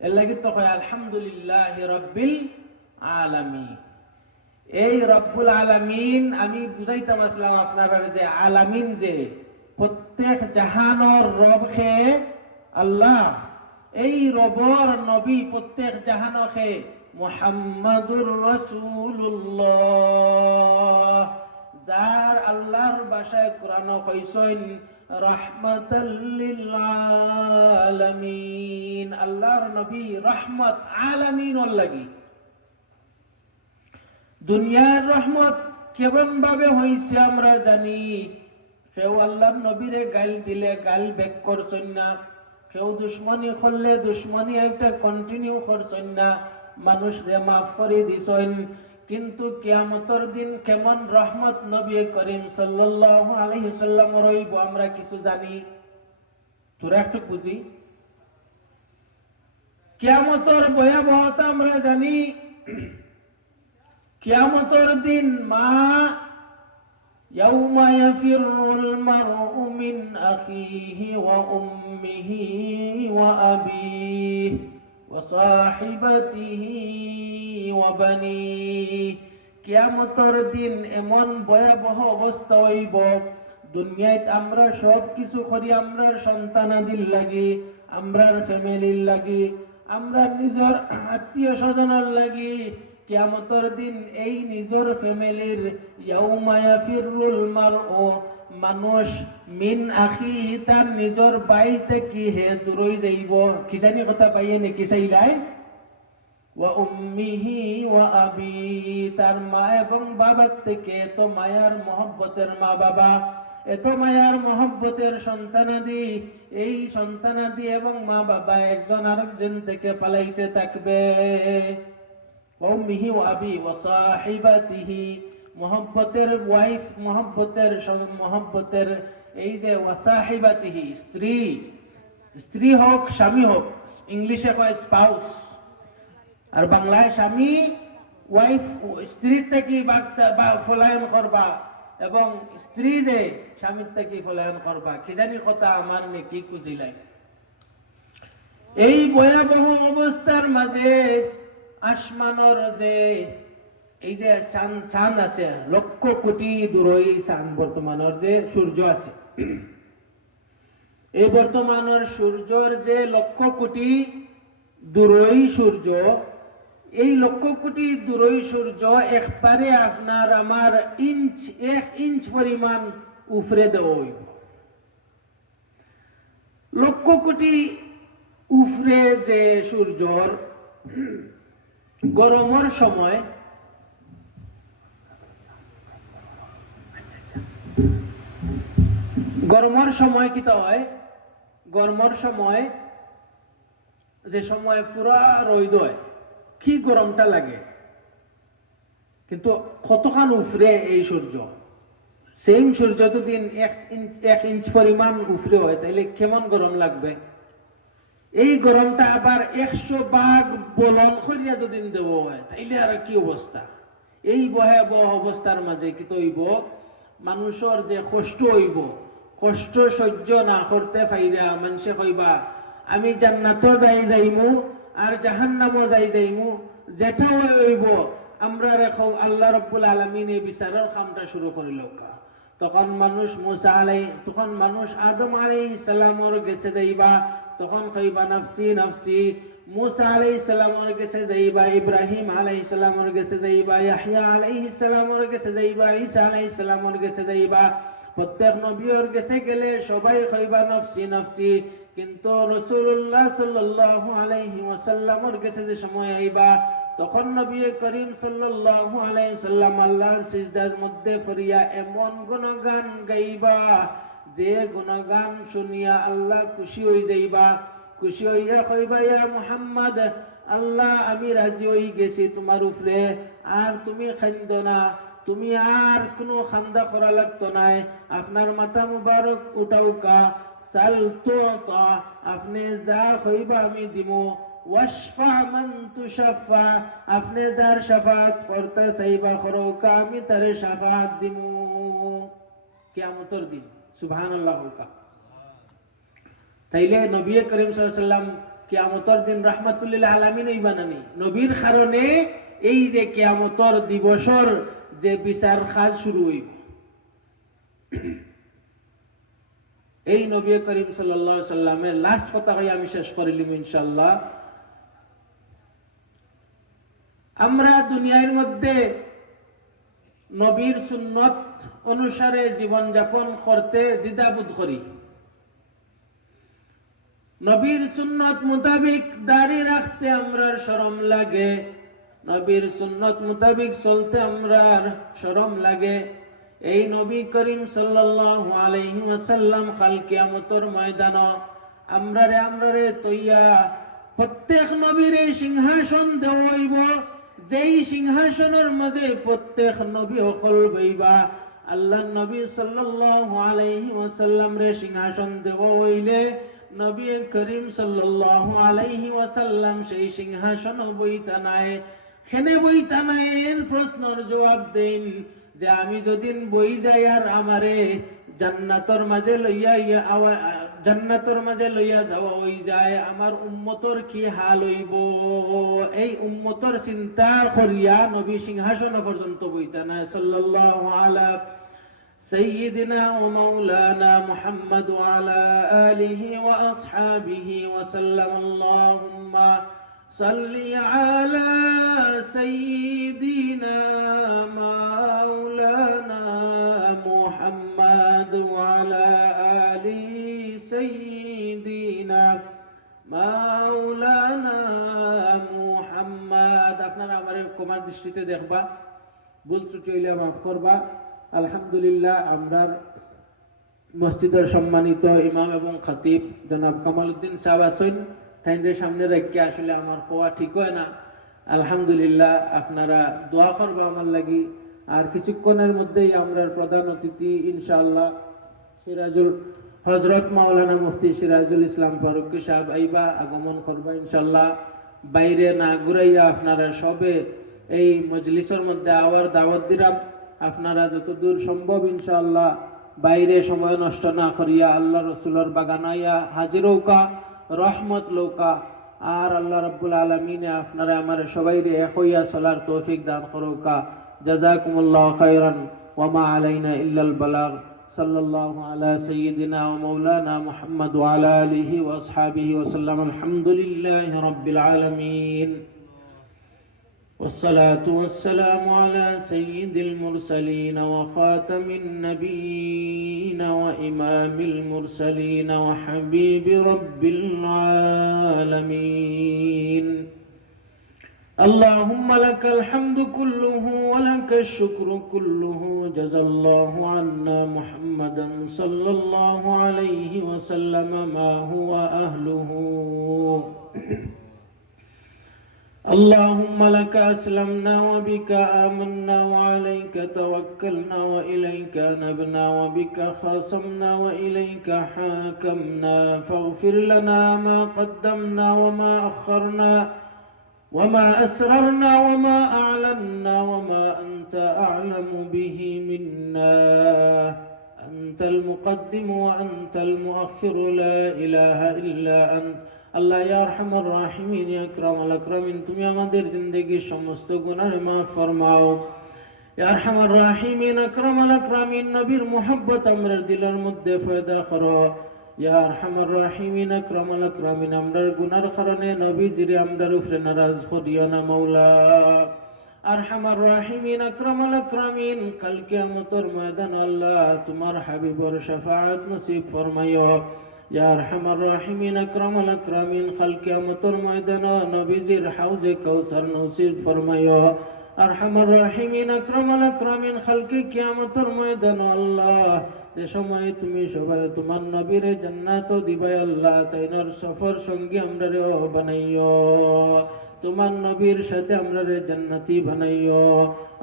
এর লাগি তো কয় আলহামদুলিল্লাহ রব্বিল আলামিন। এই রব্বুল আলামিন আমি বুঝাইতাম আসলাম আপনারা যে আলামিন যে প্রত্যেক জাহানের রব হে আল্লাহ, এই রবর নবী প্রত্যেক জাহান হে মুহাম্মাদুর রাসূলুল্লাহ, যার আল্লাহর ভাষায় কোরআন কইছেন রাহমাতাল লিল আলামিন, আল্লাহর নবী রহমত আলামিনের লাগি। দুনিয়ার রহমত কেমন ভাবে হইছে আমরা জানি, কেউ আল্লাহর নবীরে গাল দিলে গাল ব্যাক করছেন না, কেউ দুশ্মনী করলে দুশ্মনী একটা কন্টিনিউ করছেন না, মানুষরে মাফ করে দিছেন। কিন্তু কিয়ামতের দিন কেমন রহমত নবী করিম সাল্লাল্লাহু আলাইহি ওয়াসাল্লাম রইব আমরা কিছু জানি? তোরা একটু বুঝি। কিয়ামতের ভয়াবহতা আমরা জানি। কিয়ামতের দিন মা يوم يفر المرء من أخيه وأمه وأبيه وصاحبته وبنيه। কিয়ামতের দিন এমন ভয়াবহ অবস্থা হইব, দুনিয়ায় আমরা সব কিছু করি আমরার সন্তানাদির লাগি, আমরার ফ্যামিলির লাগি, আমরা নিজের আত্মীয় স্বজনের লাগি। কিয়ামতের দিন এই নিজের ফ্যামিলির ইয়াউমা ইয়াফিরুল মারউ, মানুষ মিন আখিহি তার নিজের ভাই থেকে হে দূরই যাইব। কি জানি কথা পাইয়ে নাকি চাইলাই? ওয়া উম্মিহি ওয়া আবি, তার মা এবং বাবার থেকে, তো মায়ার মহব্বতের মা বাবা, এত মায়ার মহব্বতের সন্তানাদি, এই সন্তানাদি এবং মা বাবা একজন আরেকজন থেকে পালাইতে থাকবে। উম্মিহি ওয়া আবি ওয়া সাহিবাতিহি, মহব্বতের ওয়াইফ, মহব্বতের এই যে ওয়া সাহিবাতিহি, স্ত্রী, স্ত্রী হোক স্বামী হোক, ইংলিশে কয় স্পাউস, আর বাংলায় স্বামী ওয়াইফ, স্ত্রীর থেকে পলায়ন করবা এবং স্ত্রী যে স্বামীর থেকে পলায়ন করবা। কি জানি কথা আমার নেকি কুজিলাই। এই ভয়াবহ অবস্থার মাঝে আসমানর যে এই যে চাঁদ আছে, লক্ষ কোটি দূরই চাঁদ, বর্তমানের যে সূর্য আছে, এই বর্তমানের সূর্যর যে লক্ষ কোটি দূরই সূর্য, এই লক্ষ কোটি দূরই সূর্য একবারে আপনার আমার এক ইঞ্চ পরিমাণ উপরে দেওয়া হইব। লক্ষ কোটি উপরে যে সূর্যর গরমের সময়, গরমের সময় কি হয়, গরমের সময় যে সময় পুরা রোদ হয়, কি গরমটা লাগে, কিন্তু কতখান উপরে এই সূর্য, সেম সূর্য যদি এক ইঞ্চ পরিমাণ উপরে হয় তাহলে কেমন গরম লাগবে। এই গরমটা আবার 100 ভাগ বলন করিয়া যদি দেওয়া হয় তাইলে আর কি অবস্থা। এই ভয়াবহ অবস্থার মাঝে কি হইব, মানুষের যে কষ্ট হইব, কষ্ট সহ্য না করতে পাইরা মানুষে কইবা আমি জান্নাতও যাইমু আর জাহান্নামও যাইমু, যেটা হইব আমরা রেখো আল্লাহ রাব্বুল আলামিন এই বিচারের কামটা শুরু করিল। তখন মানুষ আদম আলাইহিস সালামর কাছে যাইবা, তখন কইবা নফসি নফসি। মুসা আলাইহিস সালামর কাছে যাইবা, ইব্রাহিম আলাইহিস সালামর কাছে যাইবা, ইয়াহইয়া আলাইহিস সালামর কাছে যাইবা, ঈসা আলাইহিস সালামর কাছে যাইবা। প্রত্যেক নবীর কাছে গেলে সবাই কইবা নফসি নফসি। কিন্তু রাসূলুল্লাহ সাল্লাল্লাহু আলাইহি ওয়াসাল্লামর কাছে যে সময় আইবা, তখন নবী করিম সাল্লাল্লাহু আলাইহি সাল্লাম আল্লাহর সিজদার মধ্যে পড়িয়া এমন গুণগান গাইবা যে গুণগান শুনিয়া আল্লাহ খুশি হয়ে যাইবা। খুশি হইয়া কইবা, ইয়া মুহাম্মদ, আল্লাহ আমি রাজি হই গেছি তোমার উপরে, আর তুমি খাইন্দ না, তুমি আর কোনো খান্দা করা লাগতো নাই, আপনার মাথা মুবারক উঠাউকা, সাল তুতা, আপনি যা কইবা আমি দিমু, ওয়াশফা মান তুশাফা, আপনি যার শাফাত করতে চাইবা করৌকা, আমি তারে শাফাত দিমু কিয়ামতের দিন। সুবহানাল্লাহ কা। তাইলে নবী করিম সাল্লাল্লাহু আলাইহি সাল্লাম কিয়ামতের দিন রাহমাতুল লিল আলামিন হইবা নানি। নবীর কারণে এই যে কিয়ামতের দিবসর যে বিচার কাজ শুরু হইব, এই নবী করিম সাল্লাল্লাহু আলাইহি সাল্লামের লাস্ট কথা কই আমি শেষ করিলাম ইনশাআল্লাহ। আমরা দুনিয়ার মধ্যে নবীর সুন্নত অনুসারে জীবন যাপন করতে দ্বিধাবোধ করি। নবীর সুন্নত মোতাবেক দাড়ি রাখতে আমরার শরম লাগে, নবীর সুন্নত মোতাবেক চলতে আমরার শরম লাগে। এই নবী করিম সাল্লাল্লাহু আলাইহি ওয়াসাল্লাম কাল কিয়ামতের ময়দান আমরারে তৈয়া প্রত্যেক নবীর সিংহাসন দেওয়া হইব, যেই সিংহাসনের মাঝে প্রত্যেক নবী সকল বইবা। আল্লাহ নবী সাল্লাল্লাহু আলাইহি ওয়াসাল্লাম রে সিংহাসন দেওয়া হইলে নবী করিম সাল্লাল্লাহু আলাইহি ওয়াসাল্লাম সেই সিংহাসন বইতা নাই। হেনে বইতা নাই এর প্রশ্নের জবাব দেন যে আমি যদিন বই যাই আর আমারে জান্নাতের মাঝে লইয়া যাওয়া হই যায়, আমার উম্মতর কি হাল হইব? এই উম্মতর চিন্তা করিয়া নবী সিংহাসন পর্যন্ত বইতা নাই। সাল্লাল্লাহু আলা سيدنا ومولانا محمد وعلى آله وأصحابه وسلم. اللهم صل على سيدنا مولانا محمد وعلى آل سيدنا مولانا محمد. আপনারা আমার কুমার দৃষ্টিতে দেখবা, ভুল ত্রুটি হইলে মাফ করবা। আলহামদুলিল্লাহ, আমরার মসজিদের সম্মানিত ইমাম এবং খতিব জনাব কামালউদ্দিন সাহেব আছেন, তাইদের সামনে রেখে আসলে আমার কোয়া ঠিক হয় না। আলহামদুলিল্লাহ, আপনারা দোয়া করবা আমার লাগি। আর কিছুক্ষণের মধ্যেই আমরার প্রধান অতিথি ইনশাআল্লাহ হযরত মাওলানা মুফতি সিরাজুল ইসলাম ফারুকী সাহেব আইবা, আগমন করবা ইনশাআল্লাহ। বাইরে না ঘুরাইয়া আপনারা সবে এই মজলিসের মধ্যে আওয়ার দাওয়াত দিলাম। আপনারা যতদূর সম্ভব ইনশাআল্লাহ বাইরে সময় নষ্ট না করিয়া আল্লাহ রসুলের বাগানাইয়া হাজির হৌকা, রহমত লৌকা। আর আল্লাহ রাব্বুল আলামিন আপনারা আমার সবাই রে এক হইয়া চলার তৌফিক দান করৌকা। জাযাকুমুল্লাহু খাইরান ওয়া মা আলাইনা ইল্লাল বালাগ। সাল্লাল্লাহু আলা সাইয়্যিদিনা ওয়া মাওলানা মুহাম্মদ ওয়া আলা আলিহি ওয়া আসহাবিহি ওয়া সাল্লাম। আলহামদুলিল্লাহি রাব্বিল আলামিন। والصلاة والسلام على سيد المرسلين وخاتم النبيين وإمام المرسلين وحبيب رب العالمين. اللهم لك الحمد كله ولك الشكر كله. جزى الله عنا محمدا صلى الله عليه وسلم ما هو أهله. اللهم لك أسلمنا وبك آمنا وعليك توكلنا وإليك نبنا وبك خاصمنا وإليك حاكمنا. فاغفر لنا ما قدمنا وما أخرنا وما أسررنا وما أعلنا وما أنت أعلم به منا. أنت المقدم وأنت المؤخر، لا إله إلا أنت. আল্লাহ ইয়া আরহামার রাহিমিন ইয়া আকরামাল আকরামিন তুমি আমাদের জিন্দেগির সমস্ত গুনাহ মাফ ফরমাও। ইয়া আরহামার রাহিমিন আকরামাল আকরামিন নবীর মুহাব্বত আমরার দিলের মধ্যে পয়দা করো। ইয়া আরহামার রাহিমিন আকরামাল আকরামিন আমরার গুনার কারণে নবীজিরে আমরার উপরে নারাজ করিও না মাওলা। আরহামার রাহিমিন আকরামাল আকরামিন কাল কিয়ামতের ময়দান আল্লাহ তোমার হাবিবর শাফাআত নসিব ফরমাইও। ইয়া আরহামার রাহিমিন আকরামাল আকরামিন কাল কিয়ামতের ময়দান নবীজির হাউজে কাউসার নসিব ফরমাইও। আরহামার রাহিমিন আকরামাল আকরামিন খালকে কিয়ামতের ময়দান আল্লাহ যে সময় তুমি সবাই তোমার নবীর জান্নাত দিবাই আল্লাহ তাইনার সফর সঙ্গী আমরারে বানাইও। তোমার নবীর সাথে আমরারে জান্নাতি বানাইও।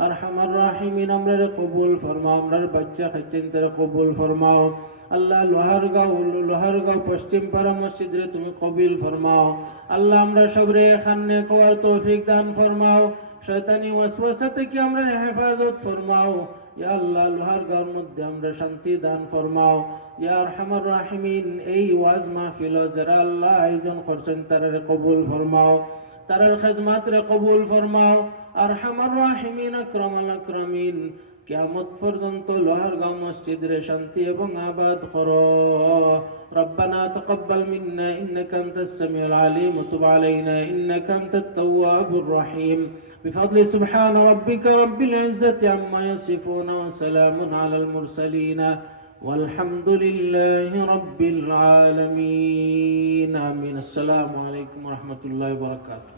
আরহামার রাহিমিন আমরারে কবুল ফরমাও। আমরার বাচ্চা খাচ্ছেন তারা কবুল ফরমাও। আল্লাহ লোহারগাঁও পশ্চিম পাড়া মসজিদে তুমি কবিল ফরমাও। আল্লাহ আমরা সবরে খান্নে কোয়ার তৌফিক দান ফরমাও। শয়তানি ওয়াসওয়াসা থেকে আমরা হেফাজত ফরমাও। ইয়া আল্লাহ লোহারগাঁওর মধ্যে আমরা শান্তি দান ফরমাও। ইয়া আরহামার রাহিমিন এই ওয়াজ মাহফিল যারা আল্লাহ আয়োজন করছেন তারারে কবুল ফরমাও। তারার খেদমাতরে কবুল ফরমাও। আরহামার রাহিমিন আকরামাল আকরামিন কিয়ামত পর্যন্ত লোহারগাঁও মসজিদে শান্তি এবং আবাদ করো। ربنا تقبل منا إنك أنت السميع العليم وتب علينا إنك أنت التواب الرحيم بفضل سبحان ربك رب العزة عما يصفون وسلام على المرسلين والحمد لله رب العالمين آمين. السلام عليكم ورحمة الله وبركاته.